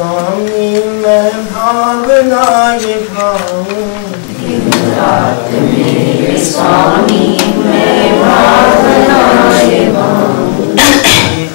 स्वामी मैं भावना ये भाऊं, दिन रात मेरे स्वामी मैं भावना ये भाऊं।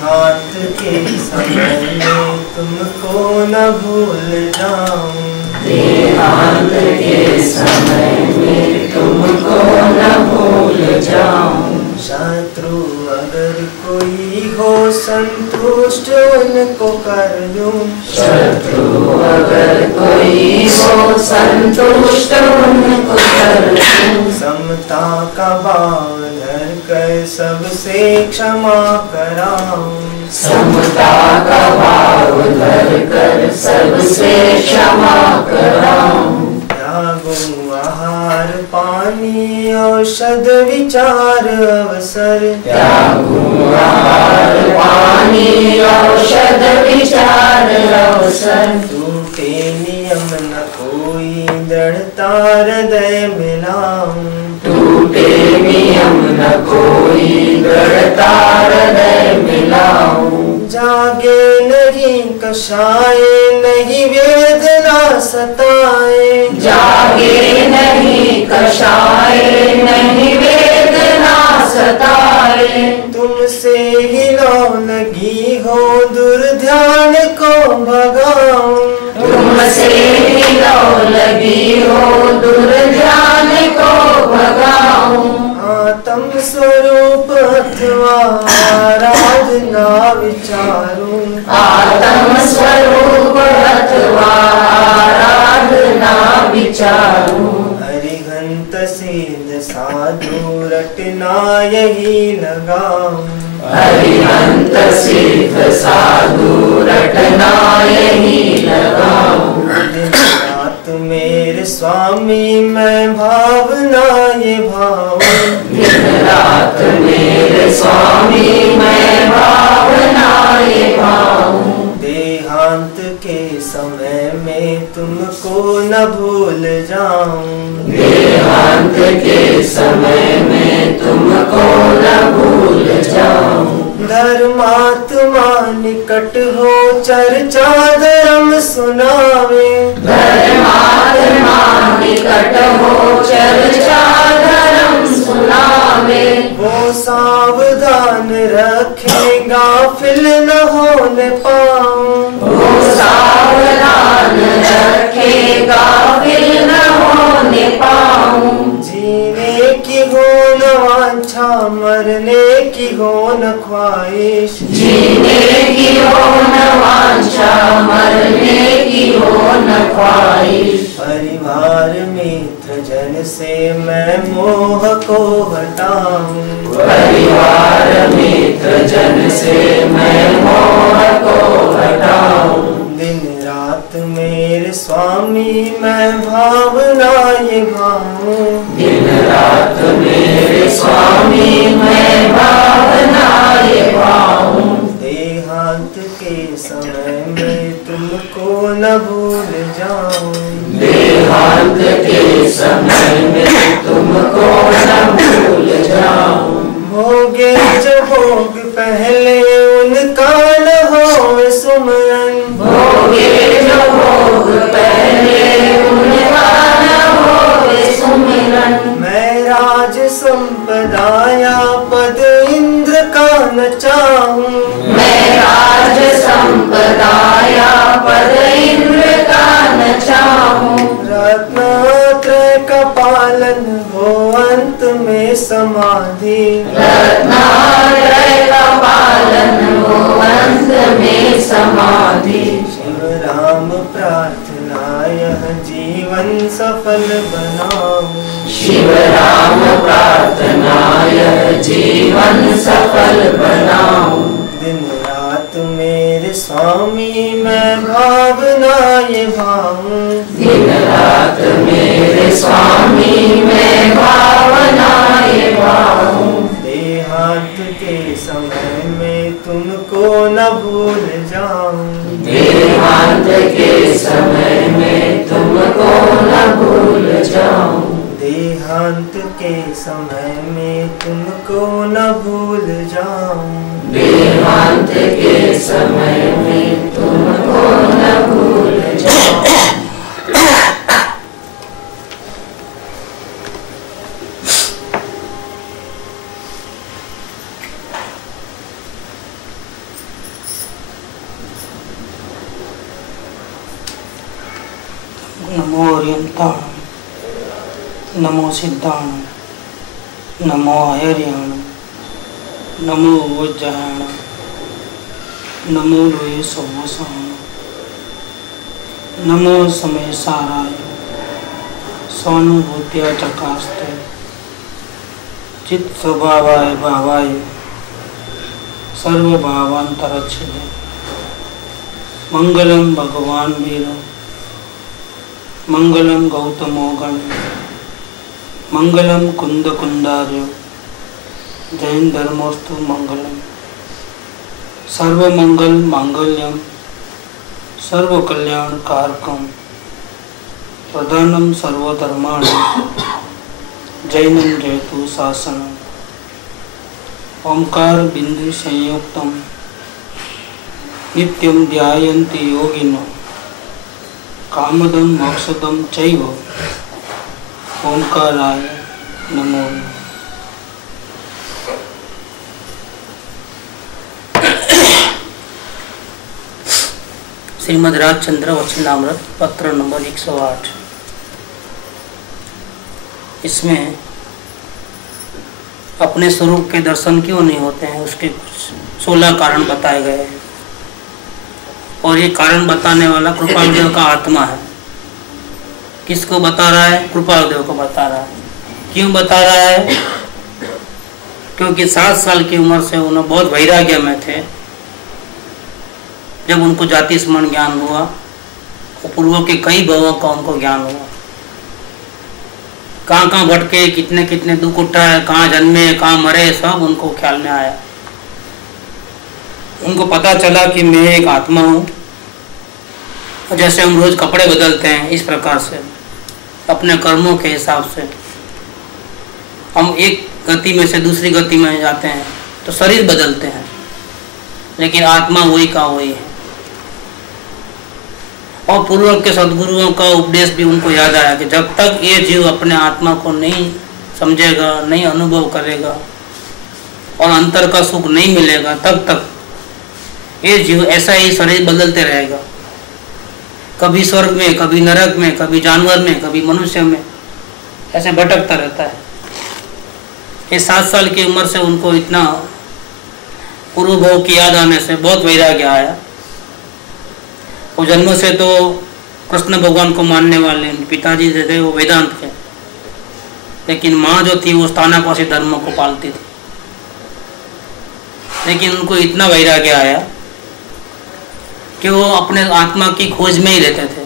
हाथ के समय में तुमको न भूल जाऊं, देहांत के समय में तुमको न भूल जाऊं। शत्रु अगर कोई हो संतुष्ट उनको कर दूं, शत्रु अगर कोई हो संतुष्ट उनको कर दूं। समता का भाव धर कर सबसे क्षमा कराऊं, समता का भाव धर कर सबसे क्षमा कराऊं। त्यागूं आहार पानी औषध विचार अवसर, त्यागूं आहार पानी औषध विचार अवसर। टूटे नियम न कोई दृढ़ता हृदय मिलाऊं, टूटे नियम न कोई दृढ़ता हृदय मिलाऊं। जागे नहीं कषाय नहीं वेदना सताए, जागे नहीं कषाय नहीं वेदना सताए। तुमसे ही लौ लगी हो दुर्ध्यान को भगाऊं, तुमसे ही लौ लगी हो दुर्ध्यान को भगाऊं। आत्म स्वरूप अथवा आराधना विचारूं, आत्म स्वरूप अथवा आराधना विचारूं। हरिहंत सिद्ध साधु रटना यही लगाऊं, हरिहंत सिद्ध साधु रटना यही लगाऊं। दिन रात मेरे स्वामी मैं भावना ये भाऊं, दिन रात मेरे स्वामी मैं भावना ये भाऊं। देहांत के समय में तुमको न भूल जाऊं, देहांत के समय में तुमको न भूल जाऊं। धर्मात्मा निकट हो चर्चा धर्म सुनावे, धर्मात्मा निकट हो चर्चा धर्म सुनावे। वो सावधान रखे गाफिल न होने पाऊं, वो सावधान रखे गाफिल न होने पाऊं। जीने की हो न वांछा मरने की हो न ख्वाहिश, जीने की हो न वांछा मरने की हो न ख्वाहिश। परिवार मित्र जन से मैं मोह को हटाऊं, परिवार मित्र जन से मैं मोह को हटाऊं। दिन रात मेरे स्वामी मैं भावना ये भाऊं, दिन रात मेरे स्वामी मैं भावना ये भाऊं। देहांत के समय में तुमको न भूल जाऊं, देहांत के समय में तुमको न भूल जाऊं। भोगे जो भोग पहले उनका न हो सुमरन, भोगे जो भोग पहले उनका न होवे सुमिरन। मैं राज संपदाया पद इंद्र का न चाहूं, मैं राज संपदाया पद इंद्र का न चाहूं। रत्नात्रय का पालन हो अंत में समाधि, रत्नात्रय का पालन हो अंत में समाधि। शिव राम प्रार्थना यह जीवन सफल बनाऊं, शिव राम प्रार्थना यह जीवन सफल बनाऊं। दिन रात मेरे स्वामी मैं भावना ये भाऊं, दिन रात मेरे स्वामी मैं भावना ये भाऊं। देहांत के समय में तुमको न भूल जाऊं, देहांत के समय में तुमको न भूल जाऊं। देहांत के समय में तुमको न भूल जाऊं, देहांत के समय में तुमको न भूल नमो अर्यंताण, नमो सिद्धाण, नमो हयर्याण, नमो वज्रायण, नमो लोये सौवसाण, नमो समय साराय, स्वानुभूत्या चकास्ते, चित्त स्वभावाय भावाय, सर्वभावांतरच्छिदे। मंगलम भगवान वीर, मंगलम गौतमो गण, मंगलम कुंद कुंदार्य, जैन धर्मोस्तु मंगलम। सर्वमंगल मांगल्यम, सर्व कल्याण कारकम, प्रधानम सर्वधर्माणां, जैनम जयतु शासनम। ओंकार बिंदु संयुक्तम नित्यं ध्यायन्ति योगिनो, कामदं मोक्षदं चैव, ओंकाराय नमो नमः। श्रीमद् राजचंद्र वचनामृत पत्र नंबर 108। इसमें अपने स्वरूप के दर्शन क्यों नहीं होते हैं उसके कुछ 16 कारण बताए गए हैं। और ये कारण बताने वाला कृपालदेव का आत्मा है। किसको बता रहा है? कृपालदेव को बता रहा है। क्यों बता रहा है? क्योंकि 7 साल की उम्र से उन्हें बहुत वैराग्य में थे। जब उनको जाति स्मरण ज्ञान हुआ तो पूर्वों के कई भवों का उनको ज्ञान हुआ। कहाँ कहाँ भटके, कितने कितने दुख उठाए, कहाँ जन्मे, कहाँ मरे, सब उनको ख्याल में आया। उनको पता चला कि मैं एक आत्मा हूँ। जैसे हम रोज कपड़े बदलते हैं, इस प्रकार से अपने कर्मों के हिसाब से हम एक गति में से दूसरी गति में जाते हैं तो शरीर बदलते हैं, लेकिन आत्मा वही का वही है। और पूर्व के सद्गुरुओं का उपदेश भी उनको याद आया कि जब तक ये जीव अपने आत्मा को नहीं समझेगा, नहीं अनुभव करेगा और अंतर का सुख नहीं मिलेगा, तब तक ये जीव ऐसा ही शरीर बदलते रहेगा। कभी स्वर्ग में, कभी नरक में, कभी जानवर में, कभी मनुष्य में, ऐसे भटकता रहता है। ये 7 साल की उम्र से उनको इतना पूर्व भव की याद आने से बहुत वैराग्य आया। वो जन्म से तो कृष्ण भगवान को मानने वाले पिताजी जो थे वो वेदांत के, लेकिन माँ जो थी वो स्थानापासी धर्मों को पालती थी। लेकिन उनको इतना वैराग्य आया कि वो अपने आत्मा की खोज में ही रहते थे।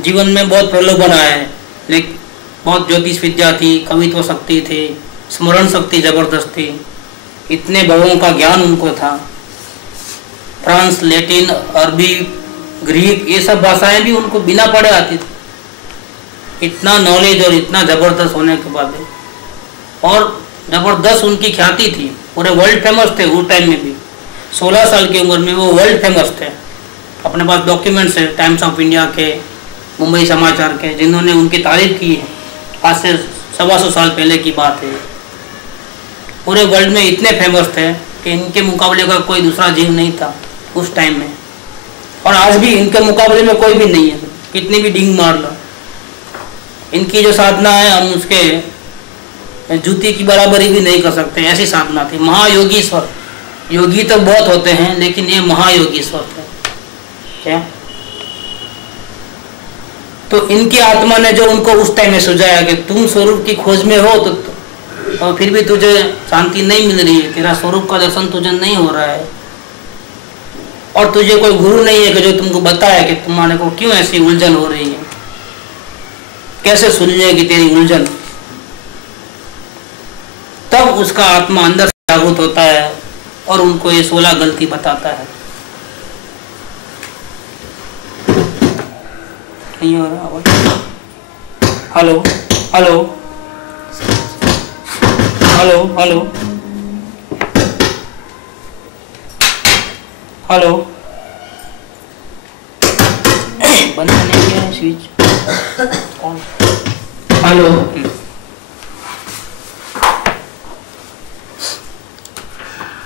जीवन में बहुत प्रलोभन आए, लेकिन बहुत ज्योतिष विद्या थी, कवित्व शक्ति थी, स्मरण शक्ति जबरदस्त थी, इतने भवों का ज्ञान उनको था। फ्रांस, लैटिन, अरबी, ग्रीक, ये सब भाषाएं भी उनको बिना पढ़े आती थी। इतना नॉलेज और इतना जबरदस्त होने के बाद और जबरदस्त उनकी ख्याति थी, पूरे वर्ल्ड फेमस थे उस टाइम में भी। 16 साल की उम्र में वो वर्ल्ड फेमस थे। अपने पास डॉक्यूमेंट्स है टाइम्स ऑफ इंडिया के, मुंबई समाचार के, जिन्होंने उनकी तारीफ की है। आज से 125 साल पहले की बात है। पूरे वर्ल्ड में इतने फेमस थे कि इनके मुकाबले का कोई दूसरा जीव नहीं था उस टाइम में, और आज भी इनके मुकाबले में कोई भी नहीं है। कितनी भी डिंग मार लो, इनकी जो साधना है हम उसके जूती की बराबरी भी नहीं कर सकते, ऐसी साधना थी। महायोगीश्वर, योगी तो बहुत होते हैं लेकिन ये महायोगीश्वर थे। क्या? तो इनकी आत्मा ने जो उनको उस टाइम में सुझाया कि तुम स्वरूप की खोज में हो तो और फिर भी तुझे शांति नहीं मिल रही है, तेरा स्वरूप का दर्शन तुझे नहीं हो रहा है, और तुझे कोई गुरु नहीं है कि जो तुमको बताए कि तुम्हारे को क्यों ऐसी उलझन हो रही है, कैसे सुलझेगी तेरी उलझन। तब उसका आत्मा अंदर से जागृत होता है और उनको ये 16 गलती बताता है। नहीं हो रहा? Hello hello hello hello hello, बंद नहीं किया है स्विच? हेलो,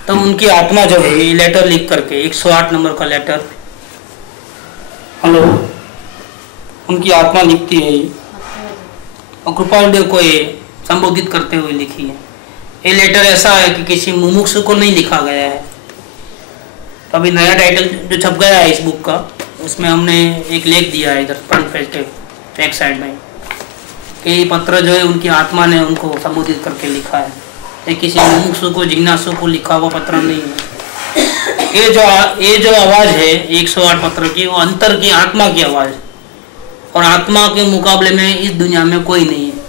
तब उनकी आत्मा जो है ये लेटर लिख करके 108 नंबर का लेटर, हेलो उनकी आत्मा लिखती है ये, और कृपाल देव को ये संबोधित करते हुए लिखी है। ये लेटर ऐसा है कि किसी मुमुक्षु को नहीं लिखा गया है। तो अभी नया टाइटल जो छप गया है इस बुक का, उसमें हमने एक लेख दिया है इधर फ्रंट पेज के बैक साइड में कि ये पत्र जो है उनकी आत्मा ने उनको संबोधित करके लिखा है। ये किसी मुमुक्षु को, जिज्ञासु को लिखा हुआ पत्र नहीं है। ये जो आवाज़ है 108 पत्र की, वो अंतर की आत्मा की आवाज़ है, और आत्मा के मुकाबले में इस दुनिया में कोई नहीं है,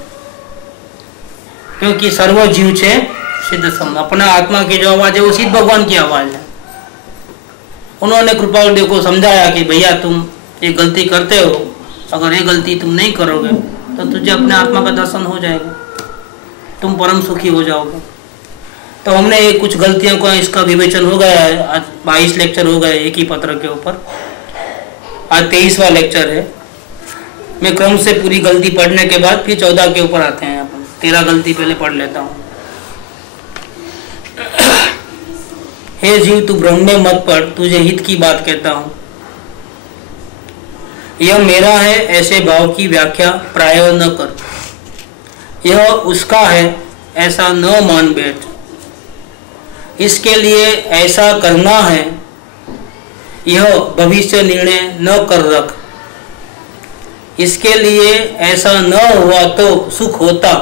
क्योंकि सर्व जीव छे सिद्ध सम। अपना आत्मा की जो आवाज़ है वो सिद्ध भगवान की आवाज़ है। उन्होंने कृपाल देव को समझाया कि भैया तुम ये गलती करते हो, अगर ये गलती तुम नहीं करोगे तो तुझे अपने आत्मा का दर्शन हो जाएगा, तुम परम सुखी हो जाओगे। तो हमने कुछ गलतियों का इसका विवेचन हो गया है। आज 22 लेक्चर हो गए एक ही पत्र के ऊपर, आज 23वां लेक्चर है। मैं क्रम से पूरी गलती पढ़ने के बाद फिर 14 के ऊपर आते हैं। अपन 13 गलती पहले पढ़ लेता हूँ। हे जीव, तू भ्रम में मत पड़, तुझे हित की बात कहता हूँ। यह मेरा है ऐसे भाव की व्याख्या प्राय न कर, यह उसका है ऐसा न मान बैठ। इसके लिए ऐसा करना है, यह भविष्य निर्णय न कर रख। इसके लिए ऐसा न हुआ तो सुख होता,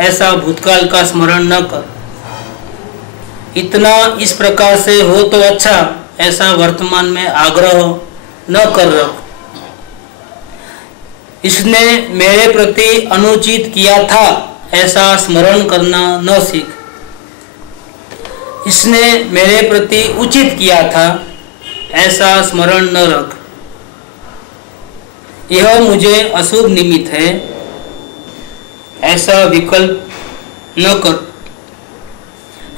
ऐसा भूतकाल का स्मरण न कर। इतना इस प्रकार से हो तो अच्छा, ऐसा वर्तमान में आग्रह न कर रख। इसने मेरे प्रति अनुचित किया था, ऐसा स्मरण करना न सीख। इसने मेरे प्रति उचित किया था, ऐसा स्मरण न रख। यह मुझे अशुभ निमित्त है, ऐसा विकल्प न कर।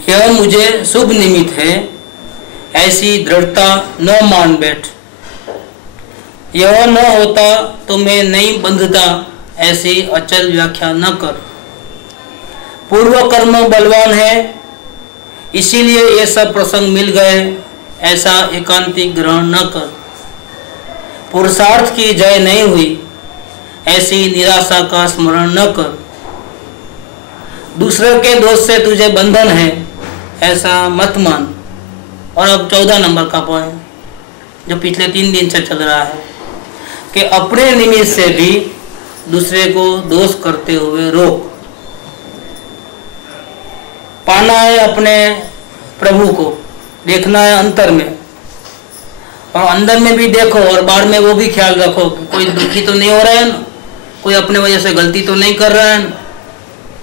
यह मुझे शुभ निमित्त है, ऐसी दृढ़ता न मान बैठ। यह न होता तो मैं नहीं बंधता, ऐसी अचल व्याख्या न कर। पूर्व कर्म बलवान है, इसीलिए ये सब प्रसंग मिल गए, ऐसा एकांतिक ग्रहण न कर। पुरुषार्थ की जय नहीं हुई, ऐसी निराशा का स्मरण न कर। दूसरे के दोष से तुझे बंधन है, ऐसा मत मान। और अब 14 नंबर का पॉइंट जो पिछले 3 दिन से चल रहा है कि अपने निमित्त से भी दूसरे को दोष करते हुए रोक। पाना है अपने प्रभु को, देखना है अंतर में, और अंदर में भी देखो और बाहर में वो भी ख्याल रखो कि कोई दुखी तो नहीं हो रहा है ना, कोई अपने वजह से गलती तो नहीं कर रहा है ना।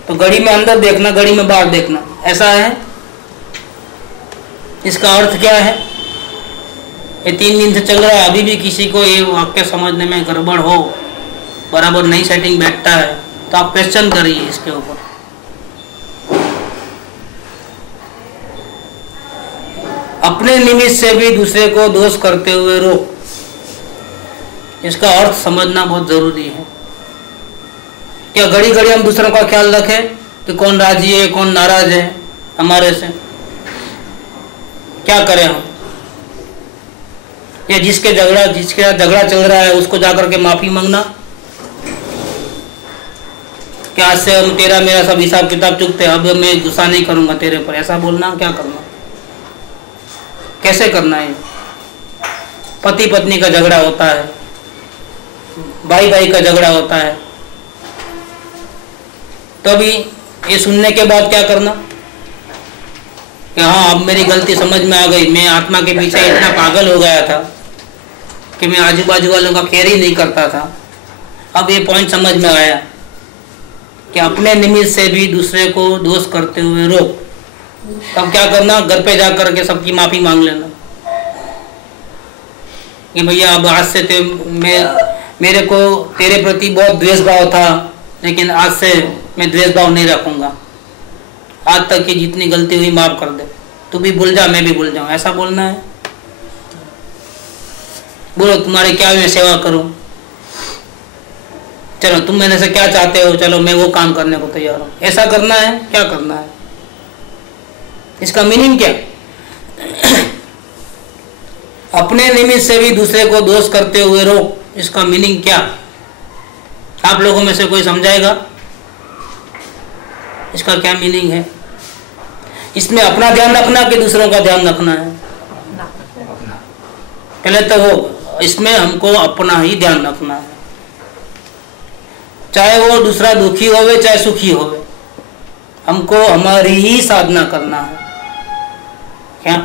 तो घड़ी में अंदर देखना, घड़ी में बाहर देखना, ऐसा है। इसका अर्थ क्या है? ये 3 दिन से चल रहा है, अभी भी किसी को ये वाक्य समझने में गड़बड़ हो, बराबर नहीं सेटिंग बैठता है, तो आप क्वेश्चन करिए इसके ऊपर। अपने निमित्त से भी दूसरे को दोष करते हुए रोक, इसका अर्थ समझना बहुत जरूरी है। क्या घड़ी घड़ी हम दूसरों का ख्याल रखें कि कौन राजी है, कौन नाराज है हमारे से? क्या करें हम? या जिसके साथ झगड़ा चल रहा है उसको जाकर के माफी मांगना, क्या आज से हम तेरा मेरा सब हिसाब किताब चुकते, अब मैं गुस्सा नहीं करूंगा तेरे पर, ऐसा बोलना? क्या करना, कैसे करना है? पति पत्नी का झगड़ा होता है, भाई भाई का झगड़ा होता है, तो अभी ये सुनने के बाद क्या करना कि हाँ अब मेरी गलती समझ में आ गई, मैं आत्मा के पीछे इतना पागल हो गया था कि मैं आजू बाजू वालों का केयर ही नहीं करता था। अब ये पॉइंट समझ में आया कि अपने निमित्त से भी दूसरे को दोष करते हुए रोक। तब क्या करना? घर पे जा कर के सबकी माफी मांग लेना कि भैया अब आज से मेरे को तेरे प्रति बहुत द्वेष भाव था, लेकिन आज से मैं द्वेष भाव नहीं रखूंगा, आज तक की जितनी गलती हुई माफ कर दे, तू भी भूल जा मैं भी भूल जाऊं, ऐसा बोलना है। बोलो तुम्हारे क्या मैं सेवा करूं, चलो तुम मेरे से क्या चाहते हो, चलो मैं वो काम करने को तैयार हूं, ऐसा करना है? क्या करना है? इसका मीनिंग क्या? अपने निमित्त से भी दूसरे को दोष करते हुए रोक, इसका मीनिंग क्या? आप लोगों में से कोई समझाएगा इसका क्या मीनिंग है? इसमें अपना ध्यान रखना कि दूसरों का ध्यान रखना है? पहले तो वो इसमें हमको अपना ही ध्यान रखना है, चाहे वो दूसरा दुखी होवे चाहे सुखी होवे, हमको हमारी ही साधना करना है। क्या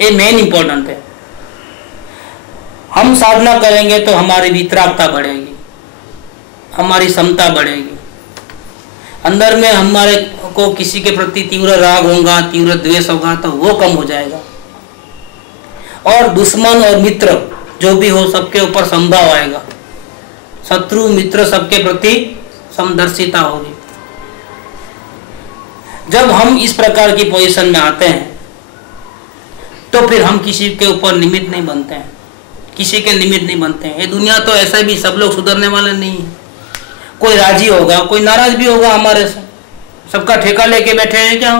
ये मेन इंपॉर्टेंट है। हम साधना करेंगे तो हमारी वितरागता बढ़ेगी, हमारी समता बढ़ेगी, अंदर में हमारे को किसी के प्रति तीव्र राग होगा, तीव्र द्वेष होगा तो वो कम हो जाएगा, और दुश्मन और मित्र जो भी हो सबके ऊपर संभाव आएगा, शत्रु मित्र सबके प्रति समदर्शिता होगी। जब हम इस प्रकार की पोजीशन में आते हैं तो फिर हम किसी के ऊपर निमित्त नहीं बनते हैं, किसी के निमित्त नहीं बनते हैं। ये दुनिया तो ऐसे भी सब लोग सुधरने वाले नहीं है, कोई राजी होगा कोई नाराज भी होगा हमारे से, सबका ठेका लेके बैठे हैं क्या?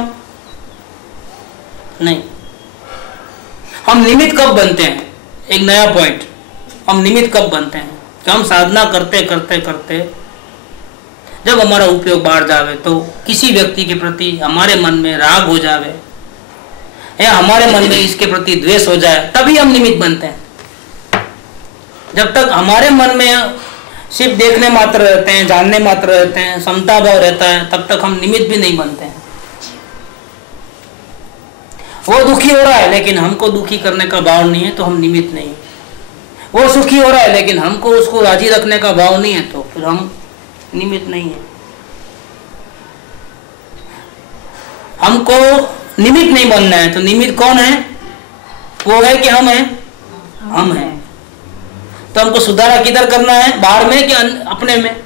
नहीं। हम निमित्त कब बनते हैं? एक नया पॉइंट, हम निमित्त कब बनते हैं कि हम साधना करते करते करते जब हमारा उपयोग बढ़ जावे तो किसी व्यक्ति के प्रति हमारे मन में राग हो जावे या हमारे मन में इसके प्रति द्वेष हो जाए, तभी हम निमित्त बनते हैं। जब तक हमारे मन में सिर्फ देखने मात्र रहते हैं, जानने मात्र रहते हैं, समता भाव रहता है, तब तक हम निमित्त भी नहीं बनते हैं। वो दुखी हो रहा है लेकिन हमको दुखी करने का भाव नहीं है तो हम निमित्त नहीं। वो सुखी हो रहा है लेकिन हमको उसको राजी रखने का भाव नहीं है तो फिर हम निमित्त नहीं है। हमको निमित्त नहीं बनना है तो निमित्त कौन है? वो है कि हम हैं? हम हैं। तो हमको सुधारा किधर करना है, बाहर में कि अपने में?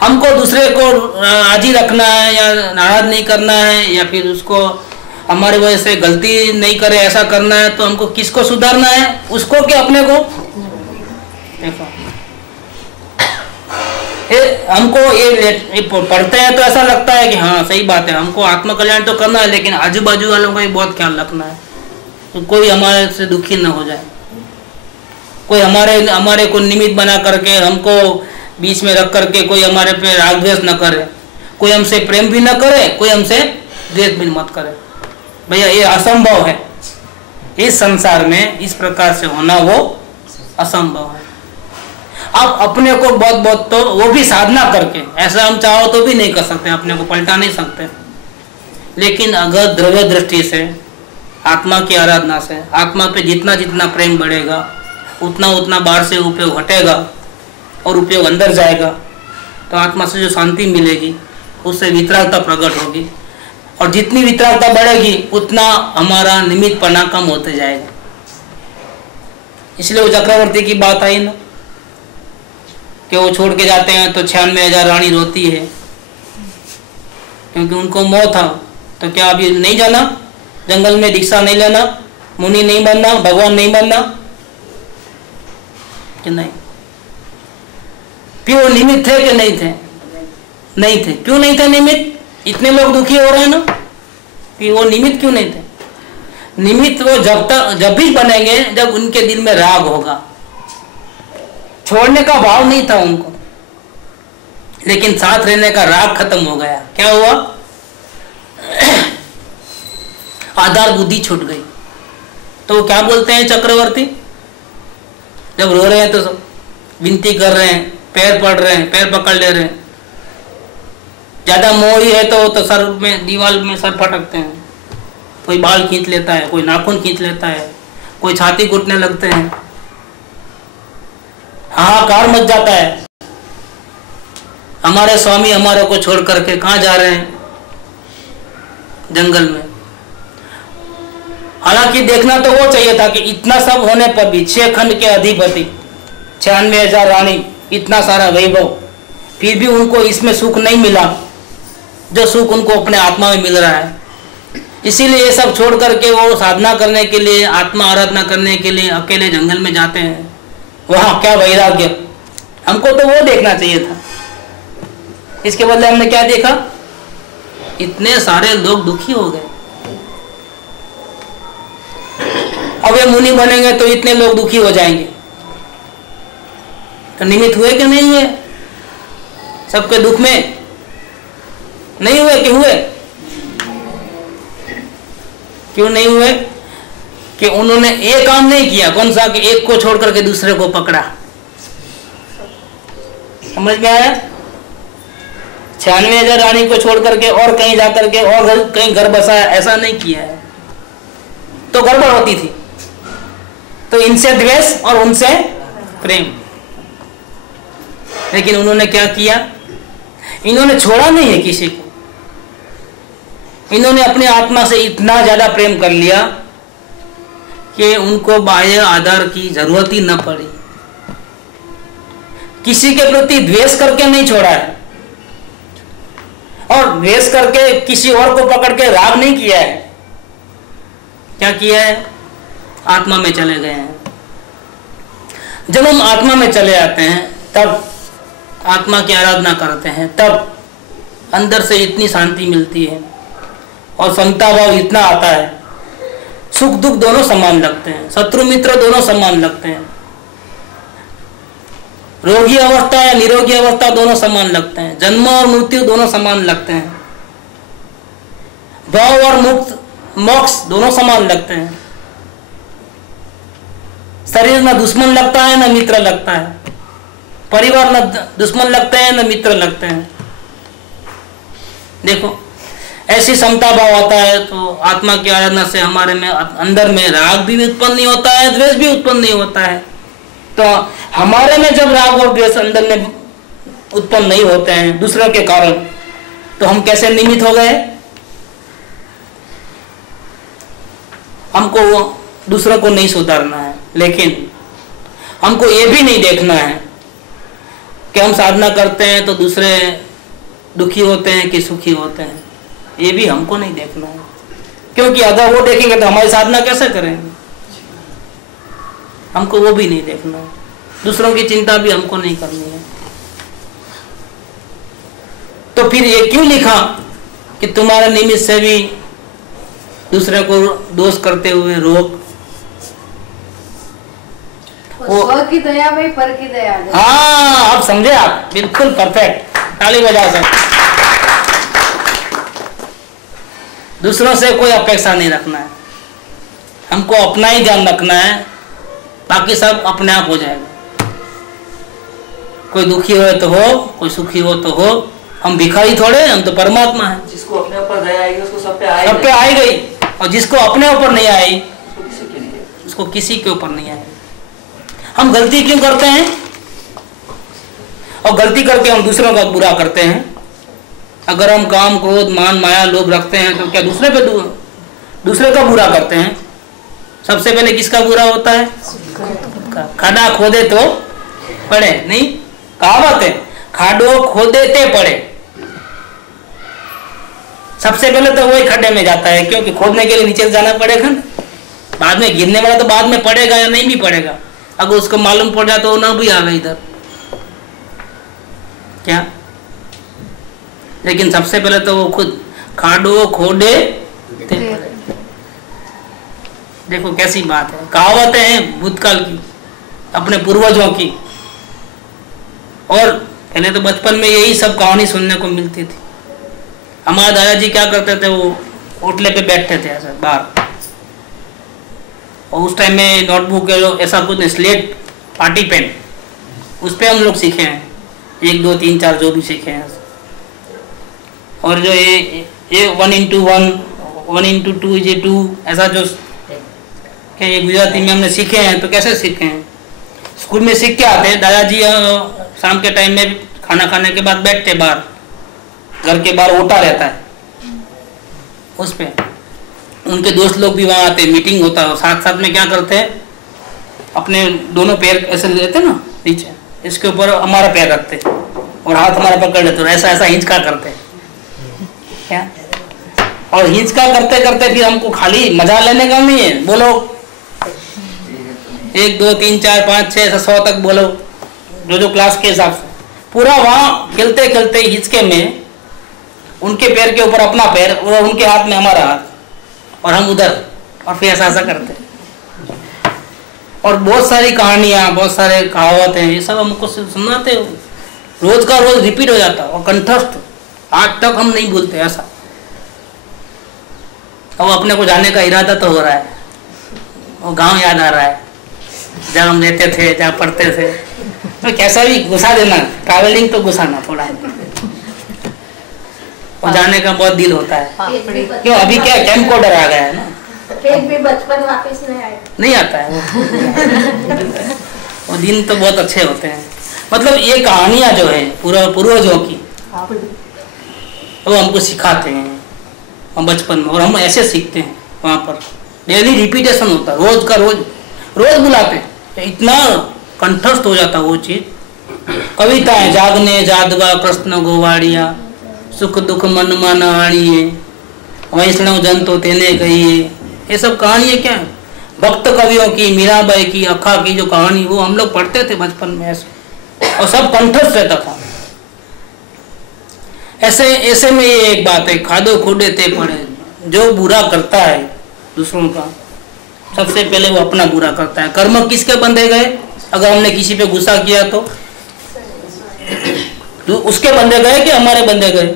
हमको दूसरे को राजी रखना है या नाराज नहीं करना है या फिर उसको हमारे वजह से गलती नहीं करे ऐसा करना है, तो हमको किसको सुधारना है, उसको कि अपने को? देखो हमको ये पढ़ते हैं तो ऐसा लगता है कि हाँ सही बात है, हमको आत्मकल्याण तो करना है, लेकिन आजू बाजू वालों का भी बहुत ख्याल रखना है तो कोई हमारे से दुखी न हो जाए, कोई हमारे को निमित्त बना करके हमको बीच में रख करके कोई हमारे पे राग द्वेष न करे, कोई हमसे प्रेम भी न करे, कोई हमसे द्वेष भी मत करे। भैया ये असंभव है, इस संसार में इस प्रकार से होना वो असंभव है। आप अपने को बहुत तो वो भी साधना करके, ऐसा हम चाहो तो भी नहीं कर सकते, अपने को पलटा नहीं सकते, लेकिन अगर द्रव्य दृष्टि से आत्मा की आराधना से आत्मा पे जितना जितना प्रेम बढ़ेगा उतना उतना बाहर से उपयोग हटेगा और उपयोग अंदर जाएगा, तो आत्मा से जो शांति मिलेगी उससे वितरागता प्रकट होगी, और जितनी वितरागता बढ़ेगी उतना हमारा निमित्तपना कम होते जाएगा। इसलिए वो चक्रवर्ती की बात आई ना कि वो छोड़ के जाते हैं तो 96,000 रानी रोती है क्योंकि उनको मोह था। तो क्या अभी नहीं जाना जंगल में, दीक्षा नहीं लेना, मुनि नहीं बनना, भगवान नहीं बनना कि नहीं? फिर वो निमित्त थे कि नहीं थे? नहीं थे। क्यों नहीं थे निमित्त? इतने लोग दुखी हो रहे हैं ना, फिर वो निमित्त क्यों नहीं थे? निमित्त वो जब भी बनेंगे जब उनके दिल में राग होगा, छोड़ने का भाव नहीं था उनको, लेकिन साथ रहने का राग खत्म हो गया। क्या हुआ? आधार बुद्धि छूट गई। तो क्या बोलते हैं चक्रवर्ती, जब रो रहे हैं तो विनती कर रहे हैं, पैर पड़ रहे हैं, पैर पकड़ ले रहे हैं। ज्यादा मोही है तो सर में दीवार में सर फटकते हैं, कोई बाल खींच लेता है, कोई नाखून खींच लेता है, कोई छाती घुटने लगते हैं, हाहाकार मच जाता है। हमारे स्वामी हमारे को छोड़ करके कहाँ जा रहे हैं? जंगल में। हालांकि देखना तो वो चाहिए था कि इतना सब होने पर भी 6 खंड के अधिपति, 96,000 रानी, इतना सारा वैभव, फिर भी उनको इसमें सुख नहीं मिला जो सुख उनको अपने आत्मा में मिल रहा है। इसीलिए ये सब छोड़ करके वो साधना करने के लिए, आत्मा आराधना करने के लिए अकेले जंगल में जाते हैं। वहाँ क्या वैराग्य, हमको तो वो देखना चाहिए था। इसके बदले हमने क्या देखा? इतने सारे लोग दुखी हो गए। अब ये मुनि बनेंगे तो इतने लोग दुखी हो जाएंगे, तो निमित्त हुए कि नहीं हुए? सबके दुख में नहीं हुए कि हुए? क्यों नहीं हुए? कि उन्होंने एक काम नहीं किया। कौन सा? कि एक को छोड़ करके दूसरे को पकड़ा। समझ में आया? 96,000 रानी को छोड़ करके और कहीं जाकर के और कहीं घर बसाया, ऐसा नहीं किया है। तो गड़बड़ होती थी। तो इनसे द्वेष और उनसे प्रेम। लेकिन उन्होंने क्या किया? इन्होंने छोड़ा नहीं है किसी को। इन्होंने अपने आत्मा से इतना ज्यादा प्रेम कर लिया कि उनको बाह्य आधार की जरूरत ही न पड़ी। किसी के प्रति द्वेष करके नहीं छोड़ा है, और द्वेष करके किसी और को पकड़ के राग नहीं किया है। क्या किया है? आत्मा में चले गए हैं। जब हम आत्मा में चले आते हैं, तब आत्मा की आराधना करते हैं, तब अंदर से इतनी शांति मिलती है और समता भाव इतना आता है। सुख दुख दोनों समान लगते हैं, शत्रु मित्र दोनों समान लगते हैं, रोगी अवस्था या निरोगी अवस्था दोनों समान लगते हैं, जन्म और मृत्यु दोनों समान लगते हैं, भव और मुक्त मोक्ष दोनों समान लगते हैं। शरीर न दुश्मन लगता है न मित्र लगता है, परिवार न दुश्मन लगते हैं न मित्र लगते हैं। देखो, ऐसी समता भाव आता है तो आत्मा की आराधना से हमारे में अंदर में राग भी उत्पन्न नहीं होता है, द्वेष भी उत्पन्न नहीं होता है। तो हमारे में जब राग और द्वेष अंदर में उत्पन्न नहीं होते हैं दूसरों के कारण, तो हम कैसे निमित्त हो गए? हमको दूसरों को नहीं सुधारना है, लेकिन हमको ये भी नहीं देखना है कि हम साधना करते हैं तो दूसरे दुखी होते हैं कि सुखी होते हैं। ये भी हमको नहीं देखना है, क्योंकि अगर वो देखेंगे तो हमारी साधना कैसे करेंगे? हमको वो भी नहीं देखना है। दूसरों की चिंता भी हमको नहीं करनी है। तो फिर ये क्यों लिखा कि तुम्हारे निमित्त से भी दूसरे को दोष करते हुए रोक? स्व की दया में पर की दया। हाँ, आप समझे, आप बिल्कुल परफेक्ट। ताली बजाओ सब। दूसरों से कोई अपेक्षा नहीं रखना है, हमको अपना ही ध्यान रखना है, बाकी सब अपने आप हो जाएगा। कोई दुखी हो तो हो, कोई सुखी हो तो हो। हम भिखारी थोड़े, हम तो परमात्मा है। जिसको अपने ऊपर दया आएगी उसको सब पे आई गई, और जिसको अपने ऊपर नहीं आई उसको किसी के ऊपर नहीं आई। हम गलती क्यों करते हैं? और गलती करके हम दूसरों का बुरा करते हैं। अगर हम काम क्रोध मान माया लोभ रखते हैं तो क्या दूसरे का बुरा करते हैं? सबसे पहले किसका बुरा होता है? खड़ा खोदे तो पड़े, नहीं कहावत है, खाडो खोदे ते पड़े। सबसे पहले तो वही खड्डे में जाता है, क्योंकि खोदने के लिए नीचे जाना पड़ेगा ना। बाद में गिरने वाला तो बाद में पड़ेगा या नहीं भी पड़ेगा। अगर उसको मालूम पड़ जाए तो ना भी आवे इधर क्या। लेकिन सबसे पहले तो वो खुद खाडो खोदे ते पड़े। देखो कैसी बात है, कहावतें हैं भूतकाल की, अपने पूर्वजों की। और पहले तो बचपन में यही सब कहानी सुनने को मिलती थी। हमारे दादाजी क्या करते थे, वो ओटले पे बैठते थे ऐसा बाहर, और उस टाइम में नोटबुक ऐसा कुछ नहीं, स्लेट पार्टी पेन, उस पर हम लोग सीखे हैं 1 2 3 4 जो भी सीखे हैं। और जो ये 1 into 1 1 into 2 is 2 ऐसा जो क्या ये गुजराती में हमने सीखे हैं। तो कैसे सीखे हैं? स्कूल में सीख के आते हैं। दादाजी शाम के टाइम में खाना खाने के बाद बैठते बाहर, घर के बाहर ओटा रहता है, उस पे उनके दोस्त लोग भी वहाँ आते, मीटिंग होता है। साथ साथ में क्या करते हैं, अपने दोनों पैर ऐसे लेते ना नीचे, इसके ऊपर हमारा पैर रखते और हाथ हमारा पकड़ लेते, ऐसा ऐसा हिंचका करते क्या। और हिंचका करते करते फिर हमको खाली मजा लेने का नहीं है, बोलो 1 2 3 4 5 6 ऐसा 100 तक बोलो, जो क्लास के हिसाब से पूरा। वहाँ खेलते खेलते हिचके में उनके पैर के ऊपर अपना पैर और उनके हाथ में हमारा हाथ, और हम उधर, और फिर ऐसा ऐसा करते। और बहुत सारी कहानियां, बहुत सारे कहावत हैं, ये सब हमको सुनाते हो, रोज का रोज रिपीट हो जाता और कंठस्थ, आज तक हम नहीं भूलते ऐसा। अब अपने को जाने का इरादा तो हो रहा है, वो गांव याद आ रहा है जहाँ हम रहते थे, जहाँ पढ़ते थे। तो कैसा भी घुसा देना, ट्रैवलिंग तो घुसाना थोड़ा, और जाने का बहुत दिल होता है। क्यों अभी क्या कैंप कोडर आ गया है ना, फिर भी बचपन वापस नहीं आता है वो दिन तो बहुत अच्छे होते हैं। मतलब ये कहानियां जो है पूर्वजों की, वो हमको सिखाते हैं हम बचपन में, और हम ऐसे सीखते हैं। वहाँ पर डेली रिपीटेशन होता है, रोज का रोज बुलाते हैं, इतना कंठस्थ हो जाता वो चीज। कविताएं, जागने जादवा कृष्ण गोवाड़िया, सुख दुख मन मन आड़िए, वैष्णव जन तो तेने कहिए, ये सब कहानी क्या है? भक्त कवियों की, मीराबाई की, अक्खा की जो कहानी, वो हम लोग पढ़ते थे बचपन में ऐसे, और सब कंठस्थ रहता था। ऐसे में ये एक बात है, खादो खोडे ते पड़े, जो बुरा करता है दूसरों का, सबसे पहले वो अपना बुरा करता है। कर्म किसके बंधे गए? अगर हमने किसी पे गुस्सा किया तो उसके बंधे गए कि हमारे बंधे गए?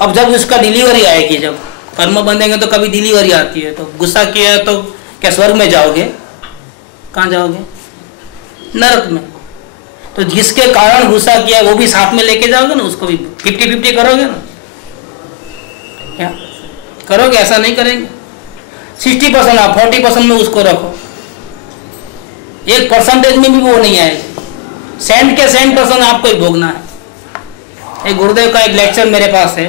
अब जब उसका डिलीवरी आएगी, जब कर्म बंधेंगे तो कभी डिलीवरी आती है। तो गुस्सा किया है तो क्या स्वर्ग में जाओगे? कहाँ जाओगे? नरक में। तो जिसके कारण गुस्सा किया वो भी साथ में लेके जाओगे ना, उसको भी 50-50 करोगे ना? क्या करोगे? ऐसा नहीं करेंगे। 60% आप 40% में उसको रखो, 1% में भी वो नहीं आएगा। सेंट के 100% आपको ही भोगना है। एक गुरुदेव का एक लेक्चर मेरे पास है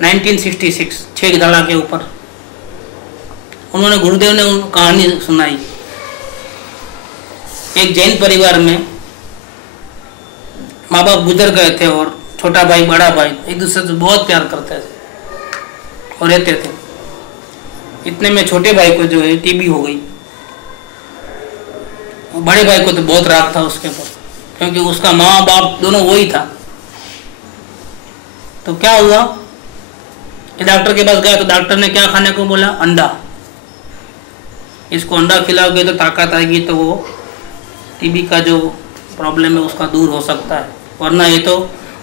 1966, 6 धड़ा के ऊपर। उन्होंने, गुरुदेव ने कहानी सुनाई। एक जैन परिवार में माँ बाप गुजर गए थे और छोटा भाई बड़ा भाई एक दूसरे से बहुत प्यार करते थे और रहते थे। इतने में छोटे भाई को जो है टीबी हो गई। बड़े भाई को तो बहुत राग था उसके ऊपर, क्योंकि उसका माँ बाप दोनों वही था। तो क्या हुआ कि डॉक्टर के पास गया तो डॉक्टर ने क्या खाने को बोला? अंडा। इसको अंडा खिलाओगे तो ताकत आएगी, तो वो टीबी का जो प्रॉब्लम है उसका दूर हो सकता है। वरना ये तो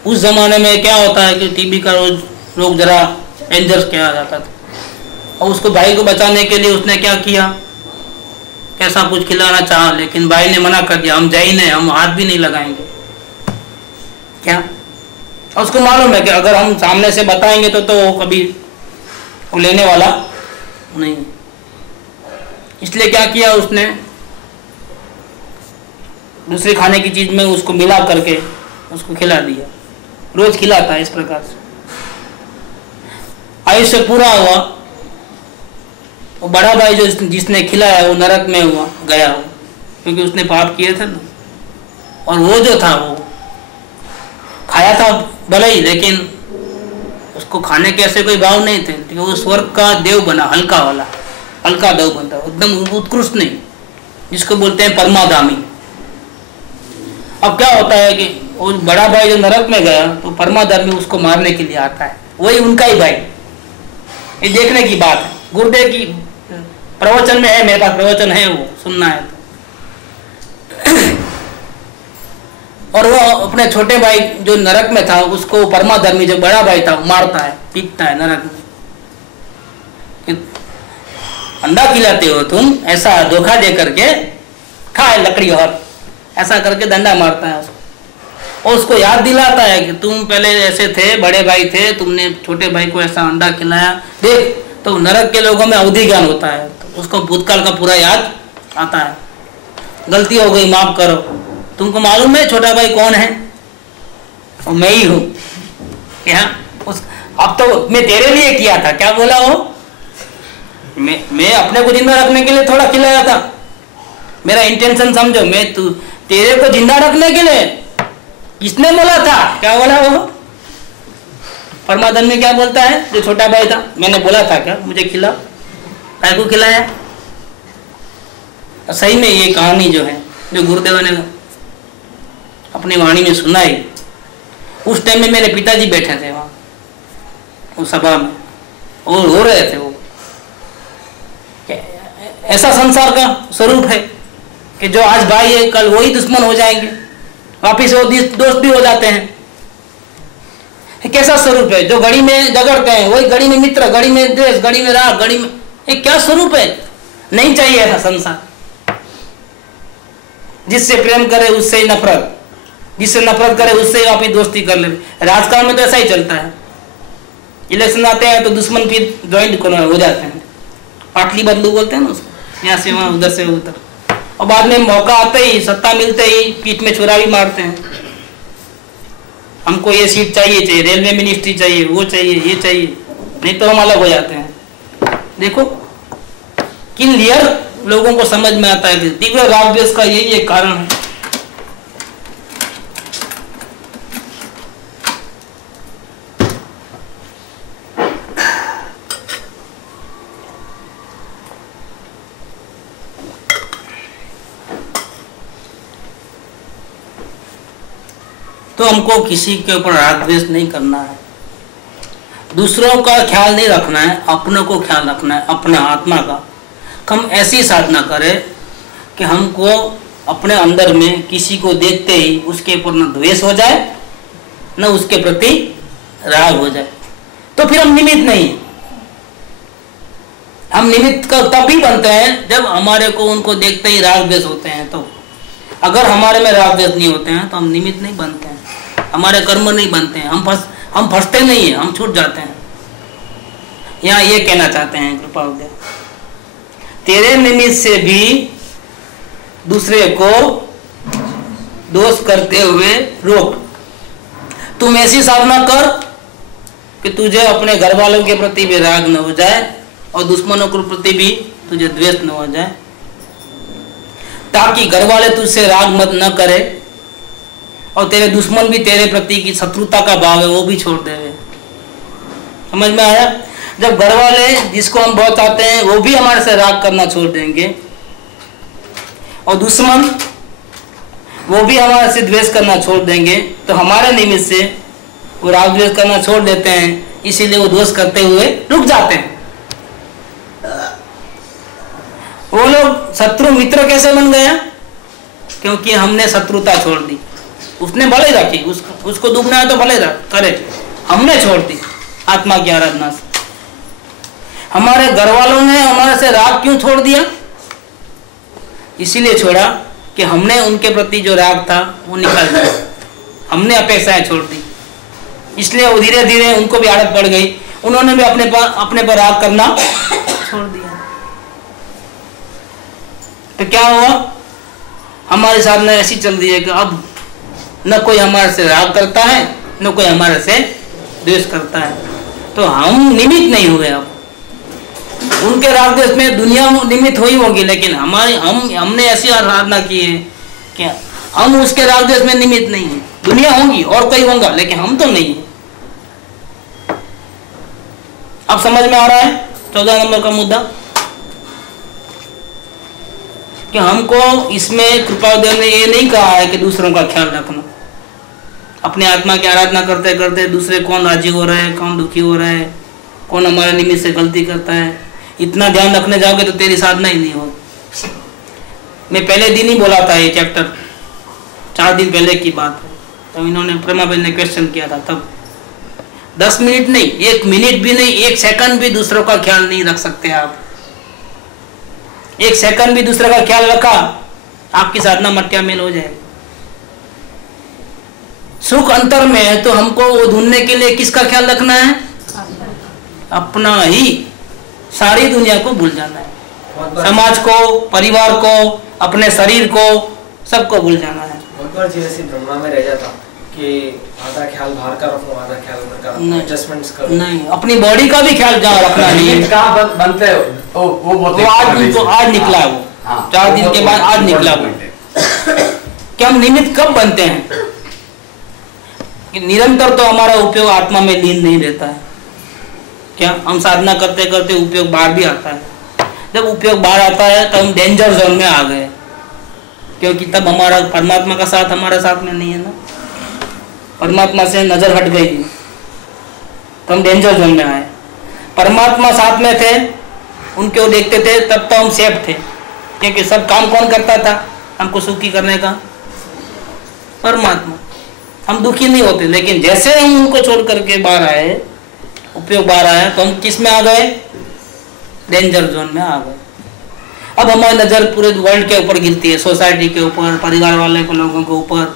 उस जमाने में क्या होता है कि टीबी का रोग जरा डेंजरस किया जाता था। और उसको भाई को बचाने के लिए उसने क्या किया? कैसा कुछ खिलाना चाहा, लेकिन भाई ने मना कर दिया, हम जैन हैं, हम हाथ भी नहीं लगाएंगे। क्या? और उसको मालूम है कि अगर हम सामने से बताएंगे तो कभी वो लेने वाला नहीं। इसलिए क्या किया उसने? दूसरे खाने की चीज में उसको मिला करके उसको खिला दिया। रोज खिलाता है इस प्रकार से। आयुष्य पूरा हुआ। वो बड़ा भाई जो जिसने खिलाया वो नरक में गया हो, क्योंकि उसने पाप किए थे ना। और वो जो था वो खाया था भले ही, लेकिन उसको खाने के ऐसे कोई भाव नहीं थे। ठीक है, वो स्वर्ग का देव बना, हल्का वाला, हल्का देव बनता, एकदम उत्कृष्ट नहीं, जिसको बोलते हैं परमाधामी। अब क्या होता है कि वो बड़ा भाई जो नरक में गया तो परमाधामी उसको मारने के लिए आता है, वही उनका ही भाई। ये देखने की बात है। गुरुदेव की प्रवचन में है, मेरे पास प्रवचन है, वो सुनना है तो। और वो अपने छोटे भाई जो नरक में था उसको परमाधर्मी जो बड़ा भाई था मारता है, पीटता है नरक में। अंडा खिलाते हो तुम, ऐसा धोखा दे करके, खाए लकड़ी और ऐसा करके डंडा मारता है उसको। और उसको याद दिलाता है कि तुम पहले ऐसे थे, बड़े भाई थे, तुमने छोटे भाई को ऐसा अंडा खिलाया, देख। तो नरक के लोगों में अवधि ज्ञान होता है, तो उसको भूतकाल का पूरा याद आता है। गलती हो गई, माफ करो। तुमको मालूम है छोटा भाई कौन है? और मैं ही हूं। क्या अब तो मैं तेरे लिए किया था, क्या बोला वो? मैं अपने को जिंदा रखने के लिए थोड़ा खिलाया था। मेरा इंटेंशन समझो, मैं तेरे को जिंदा रखने के लिए। किसने बोला था? क्या बोला वो? परमाधन में क्या बोलता है जो छोटा भाई था? मैंने बोला था क्या मुझे खिला? काय को खिलाया? सही में ये कहानी जो है, जो गुरुदेव ने अपनी वाणी में सुनाई, उस टाइम में मेरे पिताजी बैठे थे वहां उस सभा में, और रो रहे थे। वो ऐसा संसार का स्वरूप है कि जो आज भाई है कल वही दुश्मन हो जाएंगे, वापिस वो दोस्त भी हो जाते हैं। कैसा स्वरूप है? जो घड़ी में झगड़ते हैं वही घड़ी में मित्र, घड़ी में द्वेष, घड़ी में राग, घड़ी में, ये क्या स्वरूप है? नहीं चाहिए ऐसा संसार। जिससे प्रेम करे उससे ही नफरत, जिससे नफरत करे उससे वापिस दोस्ती कर ले। राजकारण में तो ऐसा ही चलता है। इलेक्शन आते हैं तो दुश्मन फिर ज्वाइंट हो जाते हैं, पाटली बदलू बोलते हैं ना उसको, यहाँ से वहां उधर से उधर, और बाद में मौका आते ही, सत्ता मिलते ही पीठ में छुरा भी मारते हैं। हमको ये सीट चाहिए, रेलवे मिनिस्ट्री चाहिए, वो चाहिए, ये चाहिए, नहीं तो हम अलग हो जाते हैं। देखो किन लियर लोगों को समझ में आता है कि तीव्र राग द्वेष का यही एक कारण है। तो हमको किसी के ऊपर राग द्वेष नहीं करना है, दूसरों का ख्याल नहीं रखना है, अपनों को ख्याल रखना है, अपना आत्मा का। हम ऐसी साधना करें कि हमको अपने अंदर में किसी को देखते ही उसके ऊपर न द्वेष हो जाए न उसके प्रति राग हो जाए, तो फिर हम निमित्त नहीं है। हम निमित्त का तभी बनते हैं जब हमारे को उनको देखते ही राग द्वेष होते हैं। तो अगर हमारे में राग द्वेष नहीं होते हैं तो हम निमित्त नहीं बनते हैं, हमारे कर्म नहीं बनते हैं, हम फंसते नहीं है, हम छूट जाते हैं। यहाँ ये कहना चाहते हैं कृपा उदय, तेरे निमित्त से भी दूसरे को दोष करते हुए रोक। तुम ऐसी साधना कर कि तुझे अपने घर वालों के प्रति भी राग न हो जाए और दुश्मनों के प्रति भी तुझे द्वेष न हो जाए, ताकि घर वाले तुझसे राग मत न करे और तेरे दुश्मन भी तेरे प्रति की शत्रुता का भाव है वो भी छोड़ देवे। समझ में आया? जब घर वाले जिसको हम बहुत चाहते हैं वो भी हमारे से राग करना छोड़ देंगे और दुश्मन वो भी हमारे से द्वेष करना छोड़ देंगे, तो हमारे निमित्त से वो राग द्वेष करना छोड़ देते हैं, इसीलिए वो दोष करते हुए रुक जाते हैं। वो लोग शत्रु मित्र कैसे बन गया? क्योंकि हमने शत्रुता छोड़ दी। उसने भले रखी, उसको दुखना है तो भले करे, हमने छोड़ दी आत्मा की आराधना से। हमारे घर वालों ने हमारे से राग क्यों छोड़ दिया? इसीलिए छोड़ा कि हमने उनके प्रति जो राग था वो निकाल दिया, हमने अपेक्षाएं छोड़ दी, इसलिए वो धीरे धीरे उनको भी आदत पड़ गई, उन्होंने भी अपने पर राग करना छोड़ दिया। तो क्या हुआ? हमारे साथ में ऐसी चल रही है कि अब न कोई हमारे से राग करता है न कोई हमारे से द्वेष करता है, तो हम निमित्त नहीं हुए। अब उनके राग द्वेष में दुनिया निमित्त हुई होगी, लेकिन हमने ऐसी आराधना की है कि हम उसके राग द्वेष में निमित्त नहीं है। दुनिया होगी और कोई होगा, लेकिन हम तो नहीं है। अब समझ में आ रहा है 14 नंबर का मुद्दा कि हमको इसमें कृपादेव ने ये नहीं कहा है कि दूसरों का ख्याल रखना। अपने आत्मा की आराधना करते करते दूसरे कौन राजी हो रहा है, कौन दुखी हो रहा है, कौन हमारे निमित्त से गलती करता है, इतना ध्यान रखने जाओगे तो तेरी साधना ही नहीं हो। मैं पहले दिन ही बोला था, ये चैप्टर 4 दिन पहले की बात है, तो इन्होंने प्रेमा बहन ने क्वेश्चन किया था, तब 10 मिनट नहीं, 1 मिनट भी नहीं, 1 सेकंड भी दूसरों का ख्याल नहीं रख सकते आप। 1 सेकंड भी दूसरे का ख्याल रखा, आपकी साधना मट्टिया मेल हो जाएगी। सुख अंतर में है, तो हमको वो ढूंढने के लिए किसका ख्याल रखना है? अपना ही। सारी दुनिया को भूल जाना है, समाज को, परिवार को, अपने शरीर को, सबको भूल जाना है। बहुत बार जैसे ब्रह्मा में रह जाता कि आधा ख्याल बाहर का रखो, आधा ख्याल अंदर का रखो, एडजस्टमेंट्स करो। नहीं, अपनी बॉडी का भी ख्याल जहाँ रखना नहीं है। कहाँ बनते हो वो आज निकला है वो, 4 दिन के बाद आज निकला वो। कि हम निमित्त कब बनते हैं? कि निरंतर तो हमारा उपयोग आत्मा में लीन नहीं रहता है। क्या हम साधना करते करते उपयोग बाहर भी आता है? जब उपयोग बाहर आता है तो हम डेंजर जोन में आ गए, क्योंकि तब हमारा परमात्मा का साथ हमारे साथ में नहीं है ना, परमात्मा से नजर हट गई तो हम डेंजर जोन में आए। परमात्मा साथ में थे, उनको देखते थे, तब तो हम सेफ थे, क्योंकि सब काम कौन करता था? हमको सुखी करने का? परमात्मा। हम दुखी नहीं होते, लेकिन जैसे हम उनको छोड़ करके बाहर आए, उपयोग बाहर आया, तो हम किस में आ गए? डेंजर जोन में आ गए। अब हमारी नजर पूरे वर्ल्ड के ऊपर गिरती है, सोसाइटी के ऊपर, परिवार वाले के लोगों के ऊपर,